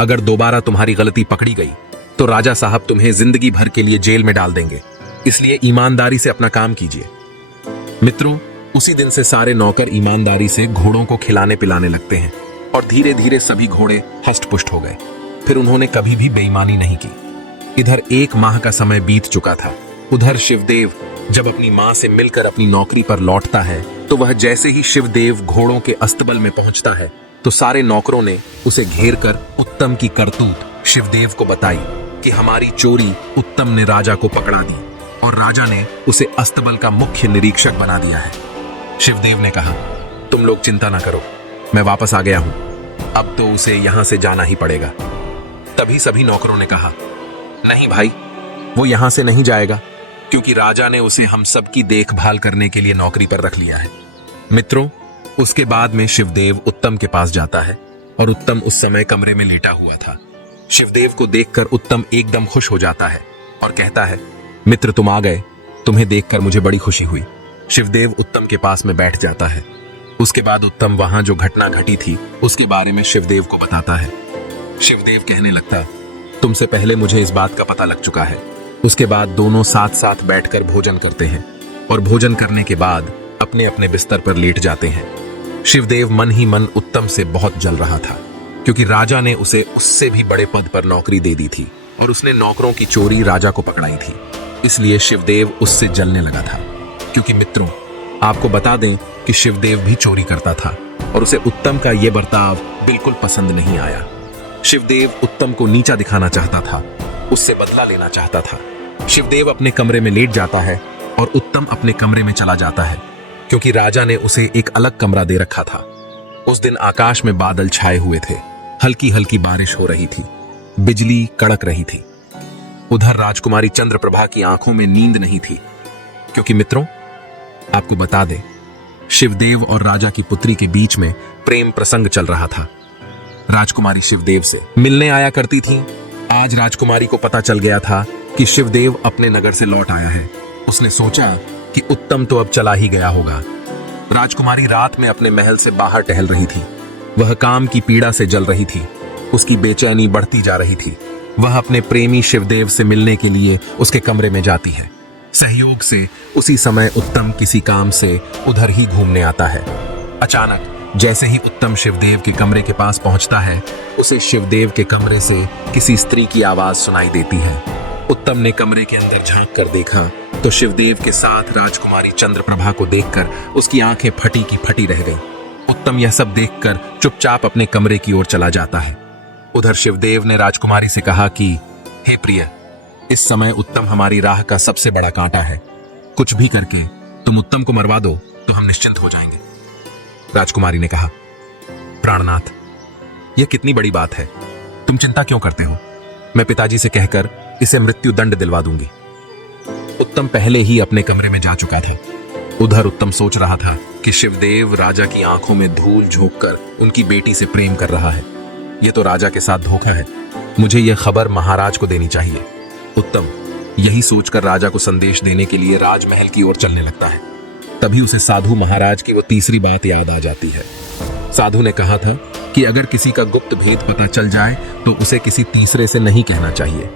अगर दोबारा तुम्हारी गलती पकड़ी गई तो राजा साहब तुम्हें जिंदगी भर के लिए जेल में डाल देंगे, इसलिए ईमानदारी से अपना काम कीजिए। मित्रों, उसी दिन से सारे नौकर ईमानदारी से घोड़ों को खिलाने पिलाने लगते हैं और धीरे धीरे सभी घोड़े हष्ट-पुष्ट हो गए। फिर उन्होंने कभी भी बेईमानी नहीं की। इधर 1 माह का समय बीत चुका था। उधर शिवदेव जब अपनी मां से मिलकर अपनी नौकरी पर लौटता है तो वह जैसे ही शिवदेव घोड़ों के अस्तबल में पहुंचता है तो सारे नौकरों ने उसे घेर कर उत्तम की करतूत शिवदेव को बताई कि हमारी चोरी उत्तम ने राजा को पकड़ा दी और राजा ने उसे अस्तबल का मुख्य निरीक्षक बना दिया है। शिवदेव ने कहा, तुम लोग चिंता ना करो, मैं वापस आ गया हूं, अब तो उसे यहां से जाना ही पड़ेगा। तभी सभी नौकरों ने कहा, नहीं भाई, वो यहां से नहीं जाएगा, क्योंकि राजा ने उसे हम सबकी देखभाल करने के लिए नौकरी पर रख लिया है। मित्रों, उसके बाद में शिवदेव उत्तम के पास जाता है और उत्तम उस समय कमरे में लेटा हुआ था। शिवदेव को देखकर उत्तम एकदम खुश हो जाता है और कहता है, मित्र, तुम आ गए, तुम्हें देखकर मुझे बड़ी खुशी हुई। शिवदेव उत्तम के पास में बैठ जाता है। उसके बाद उत्तम वहां जो घटना घटी थी उसके बारे में शिवदेव को बताता है। शिवदेव कहने लगता, तुमसे पहले मुझे इस बात का पता लग चुका है। उसके बाद दोनों साथ साथ बैठकर भोजन करते हैं और भोजन करने के बाद अपने अपने बिस्तर पर लेट जाते हैं। शिवदेव मन ही मन उत्तम से बहुत जल रहा था, क्योंकि राजा ने उसे उससे भी बड़े पद पर नौकरी दे दी थी और उसने नौकरों की चोरी राजा को पकड़ाई थी। इसलिए शिवदेव उससे जलने लगा था। क्योंकि मित्रों, आपको बता दें कि शिवदेव भी चोरी करता था और उसे उत्तम का यह बर्ताव बिल्कुल पसंद नहीं आया। शिवदेव उत्तम को नीचा दिखाना चाहता था, उससे बदला लेना चाहता था। शिवदेव अपने कमरे में लेट जाता है और उत्तम अपने कमरे में चला जाता है, क्योंकि राजा ने उसे एक अलग कमरा दे रखा था। उस दिन आकाश में बादल छाए हुए थे, हल्की हल्की बारिश हो रही थी, बिजली कड़क रही थी। उधर राजकुमारी चंद्रप्रभा की आंखों में नींद नहीं थी, क्योंकि मित्रों, आपको बता दें, शिवदेव और राजा की पुत्री के बीच में प्रेम प्रसंग चल रहा था। राजकुमारी शिवदेव से मिलने आया करती थी। आज राजकुमारी को पता चल गया था कि शिवदेव अपने नगर से लौट आया है। उसने सोचा कि उत्तम तो अब चला ही गया होगा। राजकुमारी रात में अपने महल से बाहर टहल रही थी। वह काम की पीड़ा से जल रही थी। उसकी बेचैनी बढ़ती जा रही थी। वह अपने प्रेमी शिवदेव से मिलने के लिए उसके कमरे में जाती है। सहयोग से उसी समय उत्तम किसी काम से उधर ही घूमने आता है। अचानक जैसे ही उत्तम शिवदेव के कमरे के पास पहुंचता है, उसे शिवदेव के कमरे से किसी स्त्री की आवाज सुनाई देती है। उत्तम ने कमरे के अंदर झांक कर देखा तो शिवदेव के साथ राजकुमारी चंद्रप्रभा को देखकर उसकी आंखें फटी की फटी रह गईं। उत्तम यह सब देखकर चुपचाप अपने कमरे की ओर चला जाता है। उधर शिवदेव ने राजकुमारी से कहा कि हे प्रिय, इस समय उत्तम हमारी राह का सबसे बड़ा कांटा है। कुछ भी करके तुम उत्तम को मरवा दो तो हम निश्चिंत हो जाएंगे। राजकुमारी ने कहा, प्राणनाथ, यह कितनी बड़ी बात है, तुम चिंता क्यों करते हो? मैं पिताजी से कहकर इसे मृत्यु दंड दिलवा दूंगी। उत्तम पहले ही अपने कमरे में जा चुका था। उधर उत्तम सोच रहा था कि शिवदेव राजा की आंखों में धूल झोंककर उनकी बेटी से प्रेम कर रहा है। यह तो राजा के साथ धोखा है। मुझे यह खबर महाराज को देनी चाहिए। उत्तम यही सोचकर राजा को संदेश देने के लिए राजमहल की ओर चलने लगता है। तभी उसे साधु महाराज की वो तीसरी बात याद आ जाती है। साधु ने कहा था कि अगर किसी का गुप्त भेद पता चल जाए तो उसे किसी तीसरे से नहीं कहना चाहिए,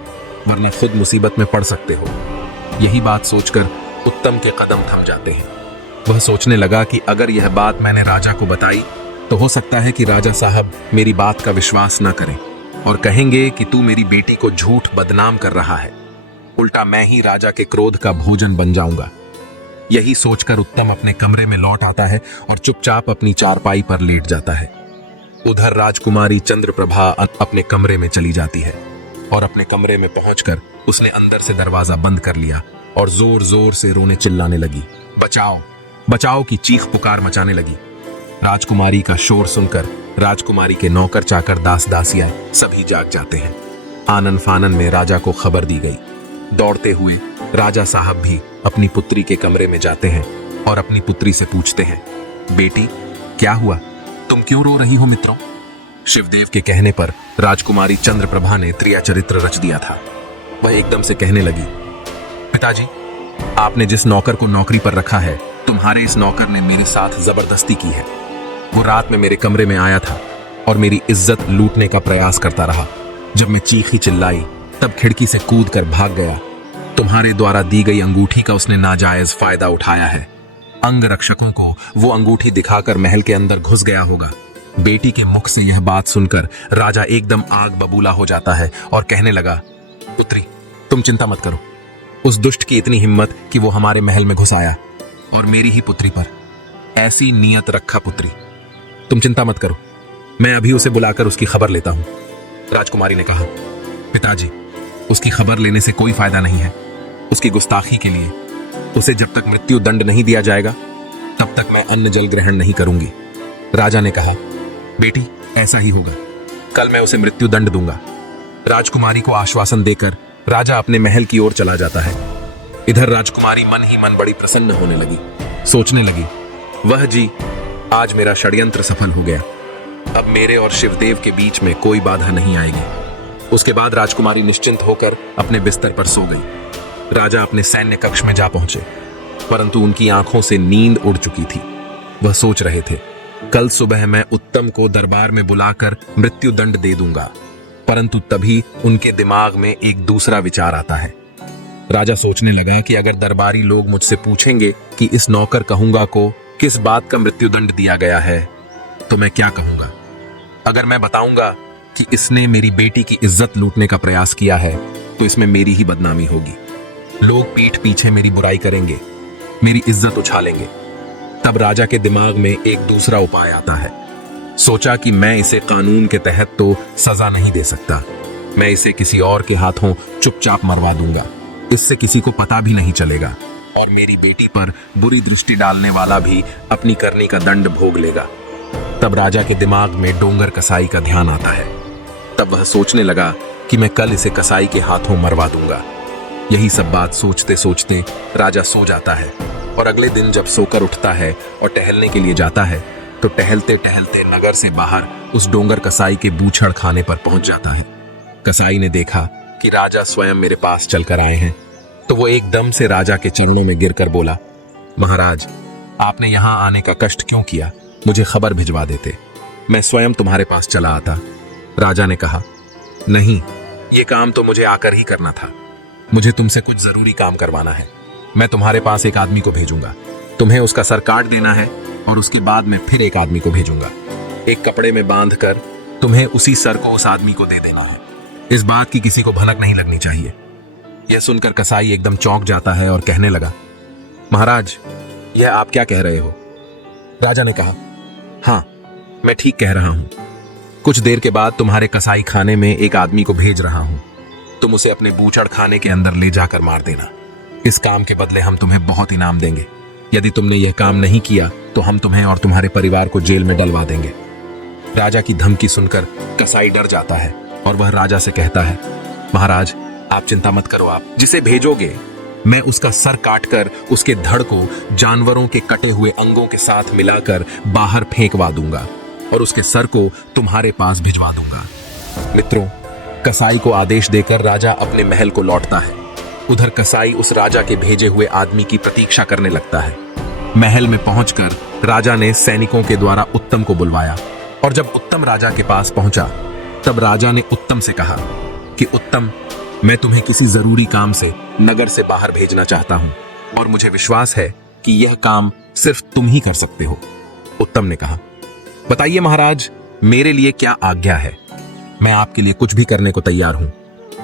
वरना खुद मुसीबत में पड़ सकते हो। यही बात सोचकर उत्तम के कदम थम जाते हैं। वह सोचने लगा कि अगर यह बात मैंने राजा को बताई तो हो सकता है कि राजा साहब मेरी बात का विश्वास न करें और कहेंगे कि तू मेरी बेटी को झूठ बदनाम कर रहा है। उल्टा मैं ही राजा के क्रोध का भोजन बन जाऊंगा। यही सोचकर उत्तम अपने कमरे में लौट आता है और चुपचाप अपनी चारपाई पर लेट जाता है। उधर राजकुमारी चंद्रप्रभा अपने कमरे में चली जाती है और अपने कमरे में पहुंचकर उसने अंदर से दरवाजा बंद कर लिया और जोर जोर से रोने चिल्लाने लगी। बचाओ बचाओ की चीख पुकार मचाने लगी। राजकुमारी का शोर सुनकर राजकुमारी के नौकर चाकर दास दासियां सभी जाग जाते हैं। आनन फानन में राजा को खबर दी गई। दौड़ते हुए राजा साहब भी अपनी पुत्री के कमरे में जाते हैं और अपनी पुत्री से पूछते हैं, बेटी क्या हुआ, तुम क्यों रो रही हो मित्रों? शिवदेव के कहने पर राजकुमारी चंद्रप्रभा ने त्रिया चरित्र रच दिया था। वह एकदम से कहने लगी, पिताजी, आपने जिस नौकर को नौकरी पर रखा है, तुम्हारे इस नौकर ने मेरे साथ जबरदस्ती की है। वो रात में मेरे कमरे में आया था और मेरी इज्जत लूटने का प्रयास करता रहा। जब मैं चीखी चिल्लाई तब खिड़की से कूद कर भाग गया। तुम्हारे द्वारा दी गई अंगूठी का उसने नाजायज फायदा उठाया है। अंग रक्षकों को वो अंगूठी दिखाकर महल के अंदर घुस गया होगा। बेटी के मुख से यह बात सुनकर राजा एकदम आग बबूला हो जाता है और कहने लगा, पुत्री तुम चिंता मत करो। उस दुष्ट की इतनी हिम्मत कि वो हमारे महल में घुस आया और मेरी ही पुत्री पर ऐसी नियत रखा। पुत्री तुम चिंता मत करो, मैं अभी उसे बुलाकर उसकी खबर लेता हूं। राजकुमारी ने कहा, पिताजी, उसकी खबर लेने से कोई फायदा नहीं है। उसकी गुस्ताखी के लिए उसे जब तक मृत्यु दंड नहीं दिया जाएगा तब तक मैं अन्न जल ग्रहण नहीं करूंगी। राजा ने कहा, बेटी ऐसा ही होगा, कल मैं उसे मृत्यु दंड दूंगा। राजकुमारी को आश्वासन देकर राजा अपने महल की ओर चला जाता है। इधर राजकुमारी मन ही मन बड़ी प्रसन्न होने लगी। सोचने लगी, वह जी, आज मेरा षड्यंत्र सफल हो गया। अब मेरे और शिवदेव के बीच में कोई बाधा नहीं आएगी। उसके बाद राजकुमारी निश्चिंत होकर अपने बिस्तर पर सो गई। राजा अपने सैन्य कक्ष में जा पहुंचे, परंतु उनकी आंखों से नींद उड़ चुकी थी। वह सोच रहे थे, कल सुबह मैं उत्तम को दरबार में बुलाकर मृत्यु दंड दे दूंगा। परंतु तभी उनके दिमाग में एक दूसरा विचार आता है। राजा सोचने लगा कि अगर दरबारी लोग मुझसे पूछेंगे कि इस नौकर कहूंगा को किस बात का मृत्यु दंड दिया गया है, तो मैं क्या कहूंगा? अगर मैं बताऊंगा कि इसने मेरी बेटी की इज्जत लूटने का प्रयास किया है, तो इसमें मेरी ही बदनामी होगी। लोग पीठ पीछे मेरी बुराई करेंगे, मेरी इज्जत उछालेंगे। तब राजा के दिमाग में एक दूसरा उपाय आता है। सोचा कि मैं इसे कानून के तहत तो सजा नहीं दे सकता, मैं इसे किसी और के हाथों चुपचाप मरवा दूंगा। इससे किसी को पता भी नहीं चलेगा और मेरी बेटी पर बुरी दृष्टि डालने वाला भी अपनी करनी का दंड भोग लेगा। तब राजा के दिमाग में डोंगर कसाई का ध्यान आता है। तब वह सोचने लगा कि मैं कल इसे कसाई के हाथों मरवा दूंगा। यही सब बात सोचते सोचते राजा सो जाता है और अगले दिन जब सोकर उठता है और टहलने के लिए जाता है तो टहलते टहलते नगर से बाहर उस डोंगर कसाई के बूछड़ खाने पर पहुंच जाता है। कसाई ने देखा कि राजा स्वयं मेरे पास चलकर आए हैं तो वो एकदम से राजा के चरणों में गिरकर बोला, महाराज, आपने यहां आने का कष्ट क्यों किया? मुझे खबर भिजवा देते, मैं स्वयं तुम्हारे पास चला आता। राजा ने कहा, नहीं, ये काम तो मुझे आकर ही करना था। मुझे तुमसे कुछ जरूरी काम करवाना है। मैं तुम्हारे पास एक आदमी को भेजूंगा, तुम्हें उसका सर काट देना है और उसके बाद मैं फिर एक आदमी को भेजूंगा। एक कपड़े में बांधकर तुम्हें उसी सर को उस आदमी को दे देना है। इस बात की किसी को भनक नहीं लगनी चाहिए। यह सुनकर कसाई एकदम चौंक जाता है और कहने लगा, महाराज, यह आप क्या कह रहे हो? राजा ने कहा, हाँ, मैं ठीक कह रहा हूं। कुछ देर के बाद तुम्हारे कसाई खाने में एक आदमी को भेज रहा हूं। तुम उसे अपने बूचड़ खाने के अंदर ले जाकर मार देना। इस काम के बदले हम तुम्हें बहुत इनाम देंगे। यदि तुमने यह काम नहीं किया तो हम तुम्हें और तुम्हारे परिवार को जेल में डलवा देंगे। राजा की धमकी सुनकर कसाई डर जाता है और वह राजा से कहता है, महाराज, आप चिंता मत करो। आप जिसे भेजोगे मैं उसका सर काटकर उसके धड़ को जानवरों के कटे हुए अंगों के साथ मिलाकर बाहर फेंकवा दूंगा और उसके सर को तुम्हारे पास भिजवा दूंगा। मित्रों, कसाई को आदेश देकर राजा अपने महल को लौटता है। उधर कसाई उस राजा के भेजे हुए आदमी की प्रतीक्षा करने लगता है। महल में पहुंचकर राजा ने सैनिकों के द्वारा उत्तम को बुलवाया और जब उत्तम राजा के पास पहुंचा तब राजा ने उत्तम से कहा कि उत्तम, मैं तुम्हें किसी जरूरी काम से नगर से बाहर भेजना चाहता हूं और मुझे विश्वास है कि यह काम सिर्फ तुम ही कर सकते हो। उत्तम ने कहा, बताइए महाराज, मेरे लिए क्या आज्ञा है? मैं आपके लिए कुछ भी करने को तैयार हूं।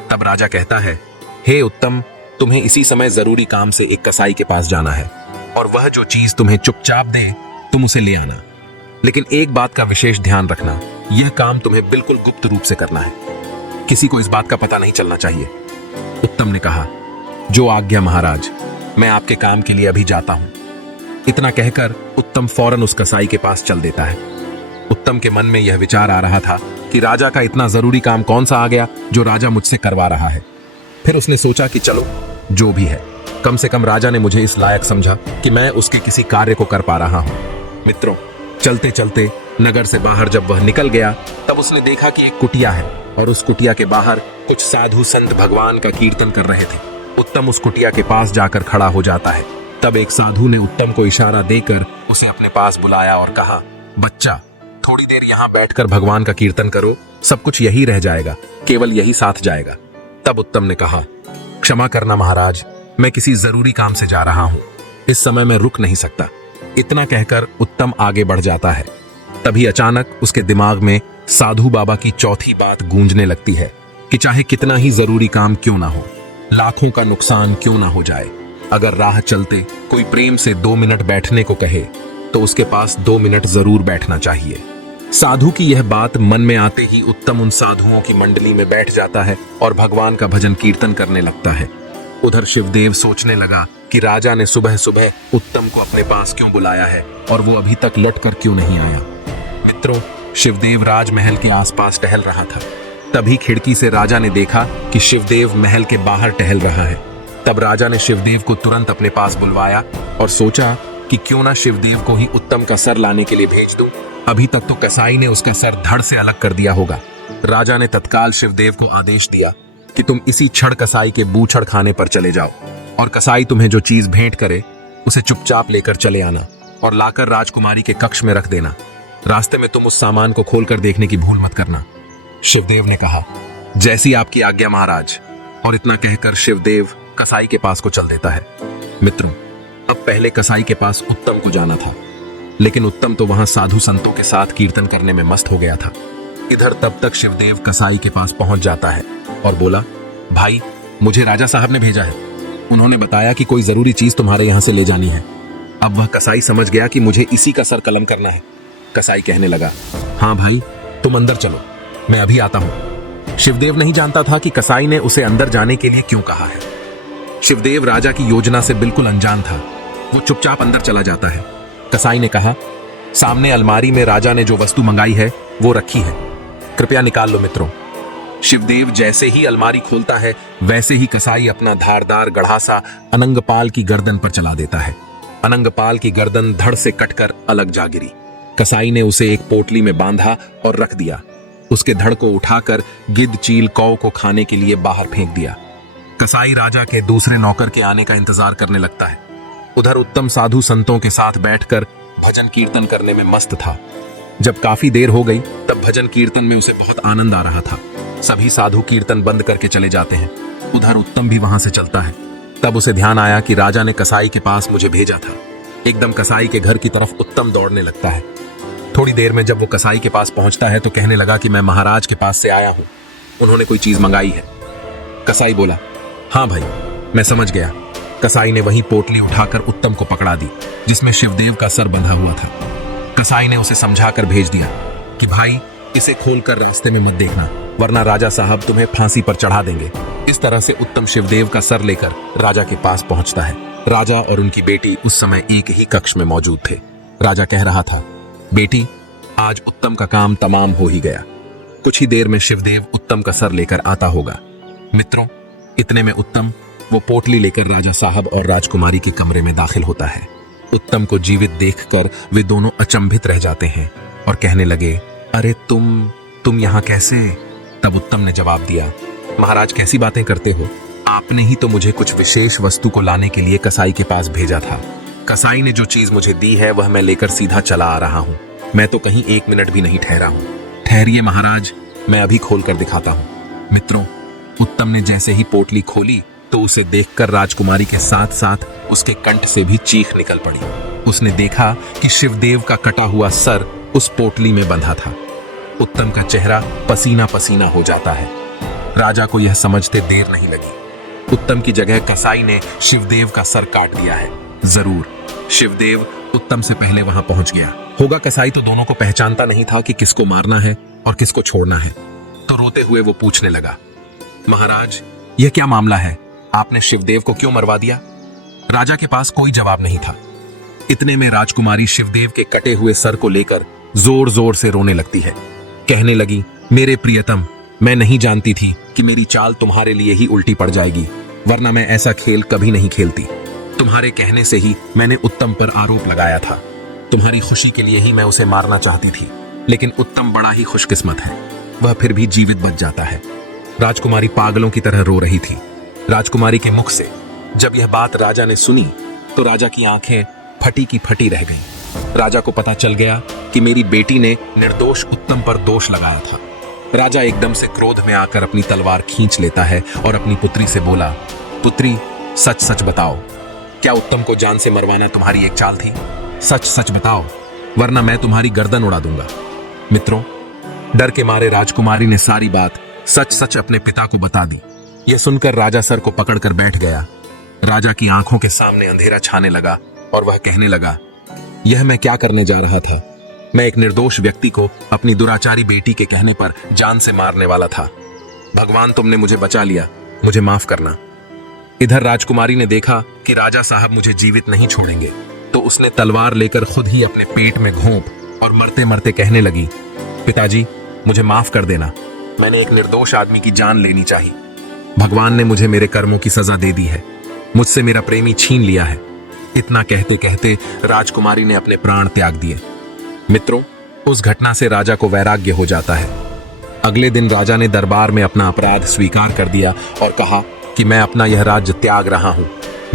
तब राजा कहता है, हे उत्तम, तुम्हें इसी समय जरूरी काम से एक कसाई के पास जाना है और वह जो चीज तुम्हें चुपचाप दे तुम उसे ले आना। लेकिन एक बात का विशेष ध्यान रखना, यह काम तुम्हें बिल्कुल गुप्त रूप से करना है। किसी को इस बात का पता नहीं चलना चाहिए। उत्तम ने कहा, जो आज्ञा महाराज, मैं आपके काम के लिए अभी जाता हूं। इतना कहकर उत्तम फौरन उस कसाई के पास चल देता है। उत्तम के मन में यह विचार आ रहा था कि राजा का इतना जरूरी काम कौन सा आ गया जो राजा मुझसे करवा रहा है। फिर उसने सोचा कि चलो, जो भी है, कम से कम राजा ने मुझे इस लायक समझा कि मैं उसके किसी कार्य को कर पा रहा हूं। मित्रों, चलते चलते नगर से बाहर जब वह निकल गया तब उसने देखा कि एक कुटिया है और उस कुटिया के बाहर कुछ साधु संत भगवान का कीर्तन कर रहे थे। उत्तम उस कुटिया के पास जाकर खड़ा हो जाता है। तब एक साधु ने उत्तम को इशारा देकर उसे अपने पास बुलाया और कहा, बच्चा, थोड़ी देर यहाँ बैठकर भगवान का कीर्तन करो, सब कुछ यही रह जाएगा, केवल यही साथ जाएगा। तब उत्तम ने कहा, क्षमा करना महाराज, मैं किसी जरूरी काम से जा रहा हूं, इस समय मैं रुक नहीं सकता। इतना कहकर उत्तम आगे बढ़ जाता है। तभी अचानक उसके दिमाग में साधु बाबा की चौथी बात गूंजने लगती है कि चाहे कितना ही जरूरी काम क्यों ना हो, लाखों का नुकसान क्यों ना हो जाए, अगर राह चलते कोई प्रेम से 2 मिनट बैठने को कहे तो उसके पास 2 मिनट जरूर बैठना चाहिए। साधु की यह बात मन में आते ही उत्तम उन साधुओं की मंडली में बैठ जाता है और भगवान का भजन कीर्तन करने लगता है। उधर शिवदेव सोचने लगा कि राजा ने सुबह सुबह उत्तम को अपने पास क्यों बुलाया है और वो अभी तक लौट कर क्यों नहीं आया। मित्रों, शिवदेव राजमहल के आसपास टहल रहा था। तभी खिड़की से राजा ने देखा कि शिवदेव महल के बाहर टहल रहा है। तब राजा ने शिवदेव को तुरंत अपने पास बुलवाया और सोचा कि क्यों ना शिवदेव को ही उत्तम का सर लाने के लिए भेज दूं। अभी तक तो कसाई ने उसका सर धड़ से अलग कर दिया होगा। राजा ने तत्काल शिवदेव को आदेश दिया कि तुम इसी छड़ कसाई के बूछड़ खाने पर चले जाओ और कसाई तुम्हें जो चीज भेंट करे उसे चुपचाप लेकर चले आना और लाकर राजकुमारी के कक्ष में रख देना। रास्ते में तुम उस सामान को खोलकर देखने की भूल मत करना। शिवदेव ने कहा, जैसी आपकी आज्ञा महाराज। और इतना कहकर शिवदेव कसाई के पास को चल देता है। मित्रों, अब पहले कसाई के पास उत्तम को जाना था, लेकिन उत्तम तो वहां साधु संतों के साथ कीर्तन करने में मस्त हो गया था। इधर तब तक शिवदेव कसाई के पास पहुंच जाता है और बोला, भाई, मुझे राजा साहब ने भेजा है। उन्होंने बताया कि कोई जरूरी चीज तुम्हारे यहां से ले जानी है। अब वह कसाई समझ गया कि मुझे इसी का सर कलम करना है। कसाई कहने लगा, हाँ भाई, तुम अंदर चलो, मैं अभी आता हूं। शिवदेव नहीं जानता था कि कसाई ने उसे अंदर जाने के लिए क्यों कहा है। शिवदेव राजा की योजना से बिल्कुल अनजान था। वो चुपचाप अंदर चला जाता है। कसाई ने कहा, सामने अलमारी में राजा ने जो वस्तु मंगाई है वो रखी है, कृपया निकाल लो मित्रों। शिवदेव जैसे ही अलमारी खोलता है वैसे ही कसाई अपना धारदार गढ़ासा अनंगपाल की गर्दन पर चला देता है। अनंगपाल की गर्दन धड़ से कटकर अलग जा गिरी। कसाई ने उसे एक पोटली में बांधा और रख दिया। उसके धड़ को उठाकर गिद्ध चील कौ को खाने के लिए बाहर फेंक दिया। कसाई राजा के दूसरे नौकर के आने का इंतजार करने लगता है। उधर उत्तम साधु संतों के साथ बैठकर भजन कीर्तन करने में मस्त था। जब काफी देर हो गई तब भजन कीर्तन में उसे बहुत आनंद आ रहा था। सभी साधु कीर्तन बंद करके चले जाते हैं। उधर उत्तम भी वहां से चलता है। तब उसे ध्यान आया कि राजा ने कसाई के पास मुझे भेजा था। एकदम कसाई के घर की तरफ उत्तम दौड़ने लगता है। थोड़ी देर में जब वो कसाई के पास पहुंचता है तो कहने लगा कि मैं महाराज के पास से आया हूं, उन्होंने कोई चीज मंगाई है। कसाई बोला, हाँ भाई, मैं समझ गया। कसाई ने वही पोटली उठाकर उत्तम को पकड़ा दी जिसमें शिवदेव का सर बंधा हुआ था। कसाई ने उसे समझाकर भेज दिया कि भाई, इसे खोलकर रास्ते में मत देखना, वरना राजा साहब तुम्हें फांसी पर चढ़ा देंगे। इस तरह से उत्तम शिवदेव का सर लेकर राजा के पास पहुंचता है। राजा और उनकी बेटी उस समय एक ही कक्ष में मौजूद थे। राजा कह रहा था, बेटी, आज उत्तम का काम तमाम हो ही गया। कुछ ही देर में शिवदेव उत्तम का सर लेकर आता होगा। मित्रों, इतने में उत्तम वो पोटली लेकर राजा साहब और राजकुमारी के कमरे में दाखिल होता है। उत्तम को जीवित देखकर वे दोनों अचंभित रह जाते हैं और कहने लगे, अरे तुम यहाँ कैसे? तब उत्तम ने जवाब दिया, महाराज कैसी बातें करते हो? आपने ही तो मुझे कुछ विशेष वस्तु को लाने के लिए कसाई के पास भेजा था। कसाई ने जो चीज मुझे दी है वह मैं लेकर सीधा चला आ रहा हूँ। मैं तो कहीं 1 मिनट भी नहीं ठहरा हूँ। ठहरिए महाराज, मैं अभी खोल कर दिखाता हूँ। मित्रों, उत्तम ने जैसे ही पोटली खोली तो उसे देखकर राजकुमारी के साथ साथ उसके कंठ से भी चीख निकल पड़ी। उसने देखा कि शिवदेव का कटा हुआ सर उस पोटली में बंधा था। उत्तम का चेहरा पसीना पसीना हो जाता है। राजा को यह समझते देर नहीं लगी। उत्तम की जगह कसाई ने शिवदेव का सर काट दिया है। जरूर शिवदेव उत्तम से पहले वहां पहुंच गया होगा। कसाई तो दोनों को पहचानता नहीं था कि किसको मारना है और किसको छोड़ना है। तो रोते हुए वो पूछने लगा, महाराज, यह क्या मामला है? आपने शिवदेव को क्यों मरवा दिया? राजा के पास कोई जवाब नहीं था। इतने में राजकुमारी शिवदेव के कटे हुए सर को लेकर जोर जोर से रोने लगती है। कहने लगी, मेरे प्रियतम, मैं नहीं जानती थी कि मेरी चाल तुम्हारे लिए ही उल्टी पड़ जाएगी, वरना मैं ऐसा खेल कभी नहीं खेलती। तुम्हारे कहने से ही मैंने उत्तम पर आरोप लगाया था। तुम्हारी खुशी के लिए ही मैं उसे मारना चाहती थी, लेकिन उत्तम बड़ा ही खुशकिस्मत है, वह फिर भी जीवित बच जाता है। राजकुमारी पागलों की तरह रो रही थी। राजकुमारी के मुख से जब यह बात राजा ने सुनी तो राजा की आंखें फटी की फटी रह गईं। राजा को पता चल गया कि मेरी बेटी ने निर्दोष उत्तम पर दोष लगाया था। राजा एकदम से क्रोध में आकर अपनी तलवार खींच लेता है और अपनी पुत्री से बोला, पुत्री, सच सच बताओ, क्या उत्तम को जान से मरवाना तुम्हारी एक चाल थी? सच सच बताओ, वरना मैं तुम्हारी गर्दन उड़ा दूंगा। मित्रों, डर के मारे राजकुमारी ने सारी बात सच सच अपने पिता को बता दी। यह सुनकर राजा सर को पकड़कर बैठ गया। राजा की आंखों के सामने अंधेरा छाने लगा और वह कहने लगा, यह मैं क्या करने जा रहा था? मैं एक निर्दोष व्यक्ति को अपनी दुराचारी बेटी के कहने पर जान से मारने वाला था। भगवान, तुमने मुझे बचा लिया, मुझे माफ करना। इधर राजकुमारी ने देखा कि राजा साहब मुझे जीवित नहीं छोड़ेंगे, तो उसने तलवार लेकर खुद ही अपने पेट में घोंप और मरते मरते कहने लगी, पिताजी, मुझे माफ कर देना, मैंने एक निर्दोष आदमी की जान लेनी चाहिए। भगवान ने मुझे मेरे कर्मों की सजा दे दी है, मुझसे मेरा प्रेमी छीन लिया है। इतना कहते कहते राजकुमारी ने अपने प्राण त्याग दिए। मित्रों, उस घटना से राजा को वैराग्य हो जाता है। अगले दिन राजा ने दरबार में अपना अपराध स्वीकार कर दिया और कहा कि मैं अपना यह राज्य त्याग रहा हूं।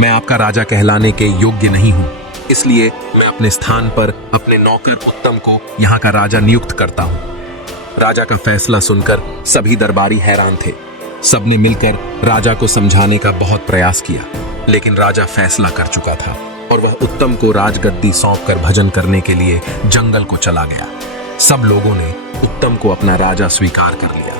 मैं आपका राजा कहलाने के योग्य नहीं हूं, इसलिए मैं अपने स्थान पर अपने नौकर उत्तम को यहाँ का राजा नियुक्त करता हूं। राजा का फैसला सुनकर सभी दरबारी हैरान थे। सबने मिलकर राजा को समझाने का बहुत प्रयास किया, लेकिन राजा फैसला कर चुका था और वह उत्तम को राजगद्दी सौंपकर भजन करने के लिए जंगल को चला गया। सब लोगों ने उत्तम को अपना राजा स्वीकार कर लिया।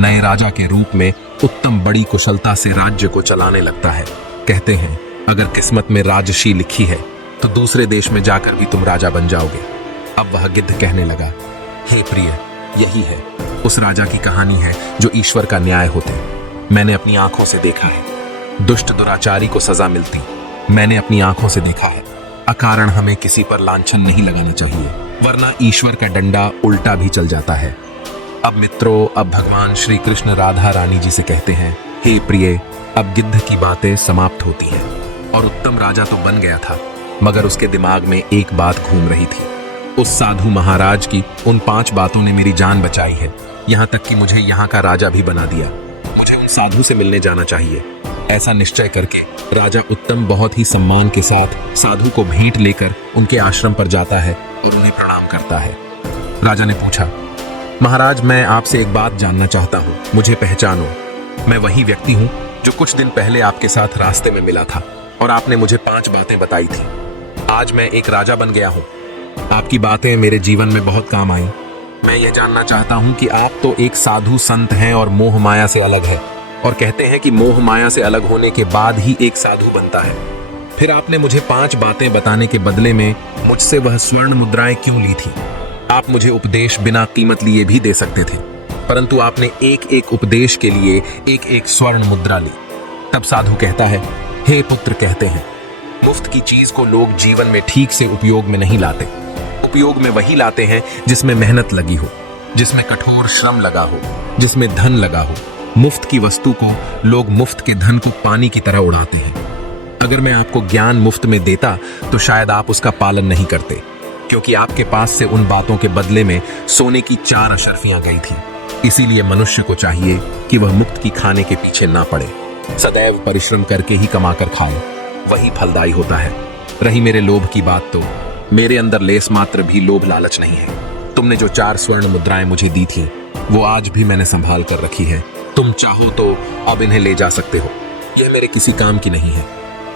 नए राजा के रूप में उत्तम बड़ी कुशलता से राज्य को चलाने लगता है। कहते हैं, अगर किस्मत में राजशी लिखी है तो दूसरे देश में जाकर भी तुम राजा बन जाओगे। अब वह गिद्ध कहने लगा, हे प्रिय, यही है उस राजा की कहानी है जो ईश्वर का न्याय होते। मैंने अपनी आंखों से देखा है, दुष्ट दुराचारी को सजा मिलती। मैंने अपनी आंखों से देखा है, अकारण हमें किसी पर लांछन नहीं लगाना चाहिए। वरना ईश्वर का डंडा उल्टा भी चल जाता है। अब मित्रों, अब भगवान श्री कृष्ण राधा रानी जी से कहते हैं, हे प्रिय, अब गिद्ध की बातें समाप्त होती हैं। और उत्तम राजा तो बन गया था, मगर उसके दिमाग में एक बात घूम रही थी। उस साधु महाराज की उन 5 बातों ने मेरी जान बचाई है, यहाँ तक कि मुझे यहाँ का राजा भी बना दिया। मुझे उन साधु से मिलने जाना चाहिए। ऐसा निश्चय करके राजा उत्तम बहुत ही सम्मान के साथ साधु को भेंट लेकर उनके आश्रम पर जाता है और उन्हें प्रणाम करता है। राजा ने पूछा, महाराज, मैं आपसे एक बात जानना चाहता हूँ, मुझे पहचानो। मैं वही व्यक्ति हूँ जो कुछ दिन पहले आपके साथ रास्ते में मिला था और आपने मुझे 5 बातें बताई थी। आज मैं एक राजा बन गया हूँ। आपकी बातें मेरे जीवन में बहुत काम आई। मैं ये जानना चाहता हूँ कि आप तो एक साधु संत हैं और मोह माया से अलग है, और कहते हैं कि मोह माया से अलग होने के बाद ही एक साधु बनता है। फिर आपने मुझे 5 बातें बताने के बदले में मुझसे वह स्वर्ण मुद्राएं क्यों ली थी? आप मुझे उपदेश बिना कीमत लिए भी दे सकते थे, परंतु आपने एक एक उपदेश के लिए एक एक स्वर्ण मुद्रा ली। तब साधु कहता है, हे पुत्र, कहते हैं मुफ्त की चीज को लोग जीवन में ठीक से उपयोग में नहीं लाते। उपयोग में वही लाते हैं जिसमें मेहनत लगी हो, जिसमें कठोर श्रम लगा हो, जिसमें धन लगा हो। मुफ्त की वस्तु को लोग मुफ्त के धन को पानी की तरह उड़ाते हैं। अगर मैं आपको ज्ञान मुफ्त में देता तो शायद आप उसका पालन नहीं करते, क्योंकि आपके पास से उन बातों के बदले में सोने की 4 अशर्फियां गई थी। इसीलिए मनुष्य को चाहिए कि वह मुफ्त की खाने के पीछे ना पड़े, सदैव परिश्रम करके ही कमाकर खाए, वही फलदायी होता है। रही मेरे लोभ की बात, तो मेरे अंदर लेस मात्र भी लोभ लालच नहीं है। तुमने जो 4 स्वर्ण मुद्राएं मुझे दी थी, वो आज भी मैंने संभाल कर रखी है। तुम चाहो तो अब इन्हें ले जा सकते हो। यह मेरे किसी काम की नहीं है।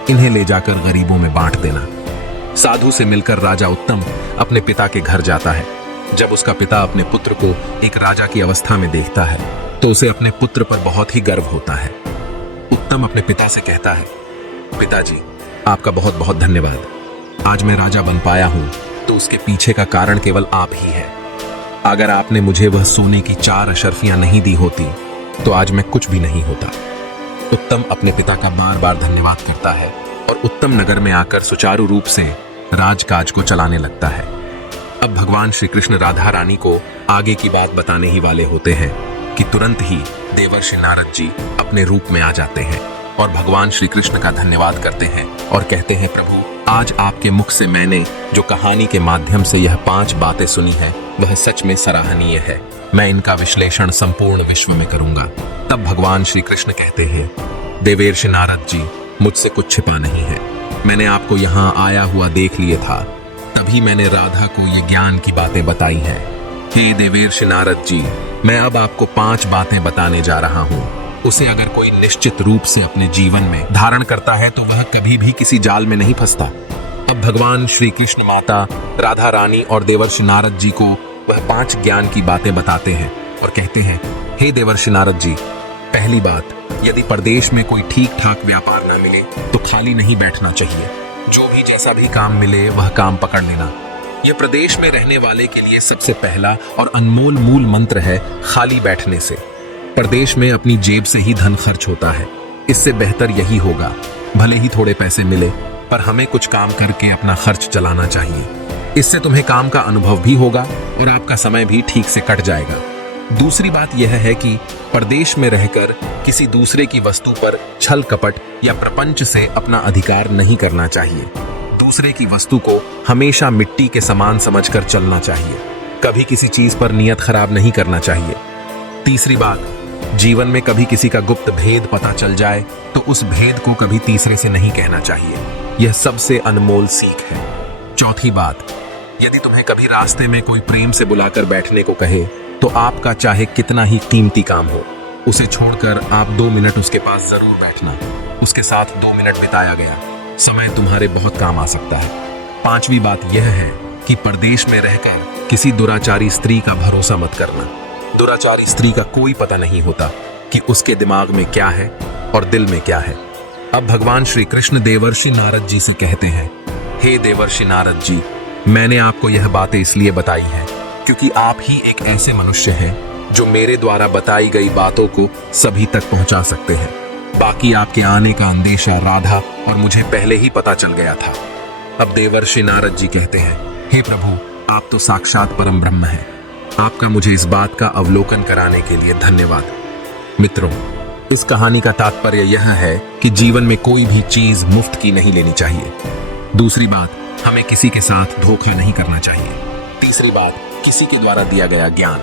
इन्हें ले जाकर गरीबों में बांट देना। साधु से मिलकर राजा उत्तम अपने पिता के घर जाता है। जब उसका पिता अपने पुत्र को एक राजा की अवस्था में देखता है, तो उसे अपने पुत्र पर बहुत ही गर्व होता है। उत्तम अपने पिता से कहता है, पिताजी, आपका बहुत बहुत धन्यवाद। आज मैं राजा बन पाया हूं तो उसके पीछे का कारण केवल आप ही है। अगर आपने मुझे वह सोने की 4 अशर्फियां नहीं दी होती तो आज मैं कुछ भी नहीं होता। उत्तम अपने पिता का बार बार धन्यवाद करता है और उत्तम नगर में आकर सुचारू रूप से राजकाज को चलाने लगता है। अब भगवान श्री कृष्ण राधा रानी को आगे की बात बताने ही वाले होते हैं कि तुरंत ही देवर्षि नारद जी अपने रूप में आ जाते हैं और भगवान श्री कृष्ण का धन्यवाद करते हैं और कहते हैं, प्रभु, आज आपके मुख से मैंने जो कहानी के माध्यम से यह 5 बातें सुनी है, वह सच में सराहनीय है। मैं इनका विश्लेषण संपूर्ण विश्व में करूंगा। तब भगवान श्री कृष्ण कहते हैं, देवर्षि नारद जी, मुझसे कुछ छिपा नहीं है। मैंने आपको यहाँ आया हुआ देख लिया था, तभी मैंने राधा को ये ज्ञान की बातें बताई हैं। हे देवर्षि नारद जी, मैं अब आपको 5 बातें बताने जा रहा हूँ। उसे अगर कोई निश्चित रूप से अपने जीवन में धारण करता है तो वह कभी भी किसी जाल में नहीं फंसता। अब भगवान श्री कृष्ण माता राधा रानी और देवर्षि नारद जी को वह 5 ज्ञान की बातें बताते हैं और कहते हैं, हे देवर्षि नारद जी, पहली बात, यदि प्रदेश में कोई ठीक ठाक व्यापार न मिले तो खाली नहीं बैठना चाहिए। जो भी जैसा भी काम मिले वह काम पकड़ लेना। यह प्रदेश में रहने वाले के लिए सबसे पहला और अनमोल मूल मंत्र है, खाली बैठने से। प्रदेश में अपनी जेब से ही धन खर्च होता है। इससे बेहतर यही होगा, भले ही थोड़े पैसे मिले पर हमें कुछ काम करके अपना खर्च चलाना चाहिए। इससे तुम्हें काम का अनुभव भी होगा और आपका समय भी ठीक से कट जाएगा। दूसरी बात यह है कि प्रदेश में रहकर किसी दूसरे की वस्तु पर छल कपट या प्रपंच से अपना अधिकार नहीं करना चाहिए। दूसरे की वस्तु को हमेशा मिट्टी के समान समझकर चलना चाहिए। कभी किसी चीज पर नियत खराब नहीं करना चाहिए। तीसरी बात, जीवन में कभी किसी का गुप्त भेद पता चल जाए तो उस भेद को कभी तीसरे से नहीं कहना चाहिए। यह सबसे अनमोल सीख है। चौथी बात, यदि तुम्हें कभी रास्ते में कोई प्रेम से बुलाकर बैठने को कहे तो आपका चाहे कितना ही कीमती काम हो, उसे छोड़कर आप 2 मिनट उसके पास जरूर बैठना। उसके साथ 2 मिनट बिताया गया समय तुम्हारे बहुत काम आ सकता है। 5वीं बात यह है कि परदेश में रहकर किसी दुराचारी स्त्री का भरोसा मत करना। दुराचारी स्त्री का कोई पता नहीं होता कि उसके दिमाग में क्या है और दिल में क्या है। अब भगवान श्री कृष्ण देवर्षि नारद जी से कहते हैं, हे देवर्षि नारद जी, मैंने आपको यह बातें इसलिए बताई हैं क्योंकि आप ही एक ऐसे मनुष्य हैं जो मेरे द्वारा बताई गई बातों को सभी तक पहुंचा सकते हैं। बाकी आपके आने का अंदेशा राधा और मुझे पहले ही पता चल गया था। अब देवर्षि नारद जी कहते हैं, हे प्रभु, आप तो साक्षात परम ब्रह्म हैं। आपका मुझे इस बात का अवलोकन कराने के लिए धन्यवाद। मित्रों, इस कहानी का तात्पर्य यह है कि जीवन में कोई भी चीज मुफ्त की नहीं लेनी चाहिए। दूसरी बात, हमें किसी के साथ धोखा नहीं करना चाहिए। तीसरी बात, किसी के द्वारा दिया गया ज्ञान,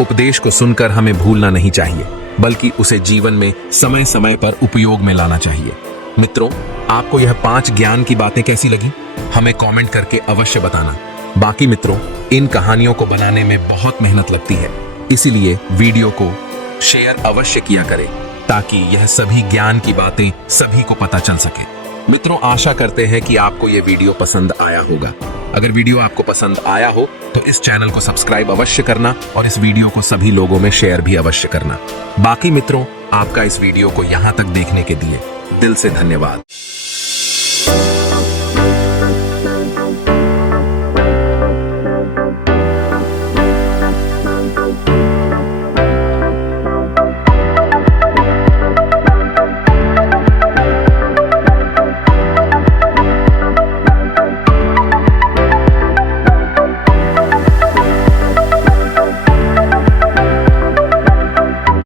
उपदेश को सुनकर हमें भूलना नहीं चाहिए, बल्कि उसे जीवन में समय समय पर उपयोग में लाना चाहिए। मित्रों, आपको यह 5 ज्ञान की बातें कैसी लगी? हमें कमेंट करके अवश्य बताना। बाकी मित्रों, इन कहानियों को बनाने में बहुत मेहनत लगती है, इसीलिए वीडियो को शेयर अवश्य किया करें ताकि यह सभी ज्ञान की बातें सभी को पता चल सके। मित्रों, आशा करते हैं कि आपको यह वीडियो पसंद आया होगा। अगर वीडियो आपको पसंद आया हो तो इस चैनल को सब्सक्राइब अवश्य करना और इस वीडियो को सभी लोगों में शेयर भी अवश्य करना। बाकी मित्रों, आपका इस वीडियो को यहां तक देखने के लिए दिल से धन्यवाद।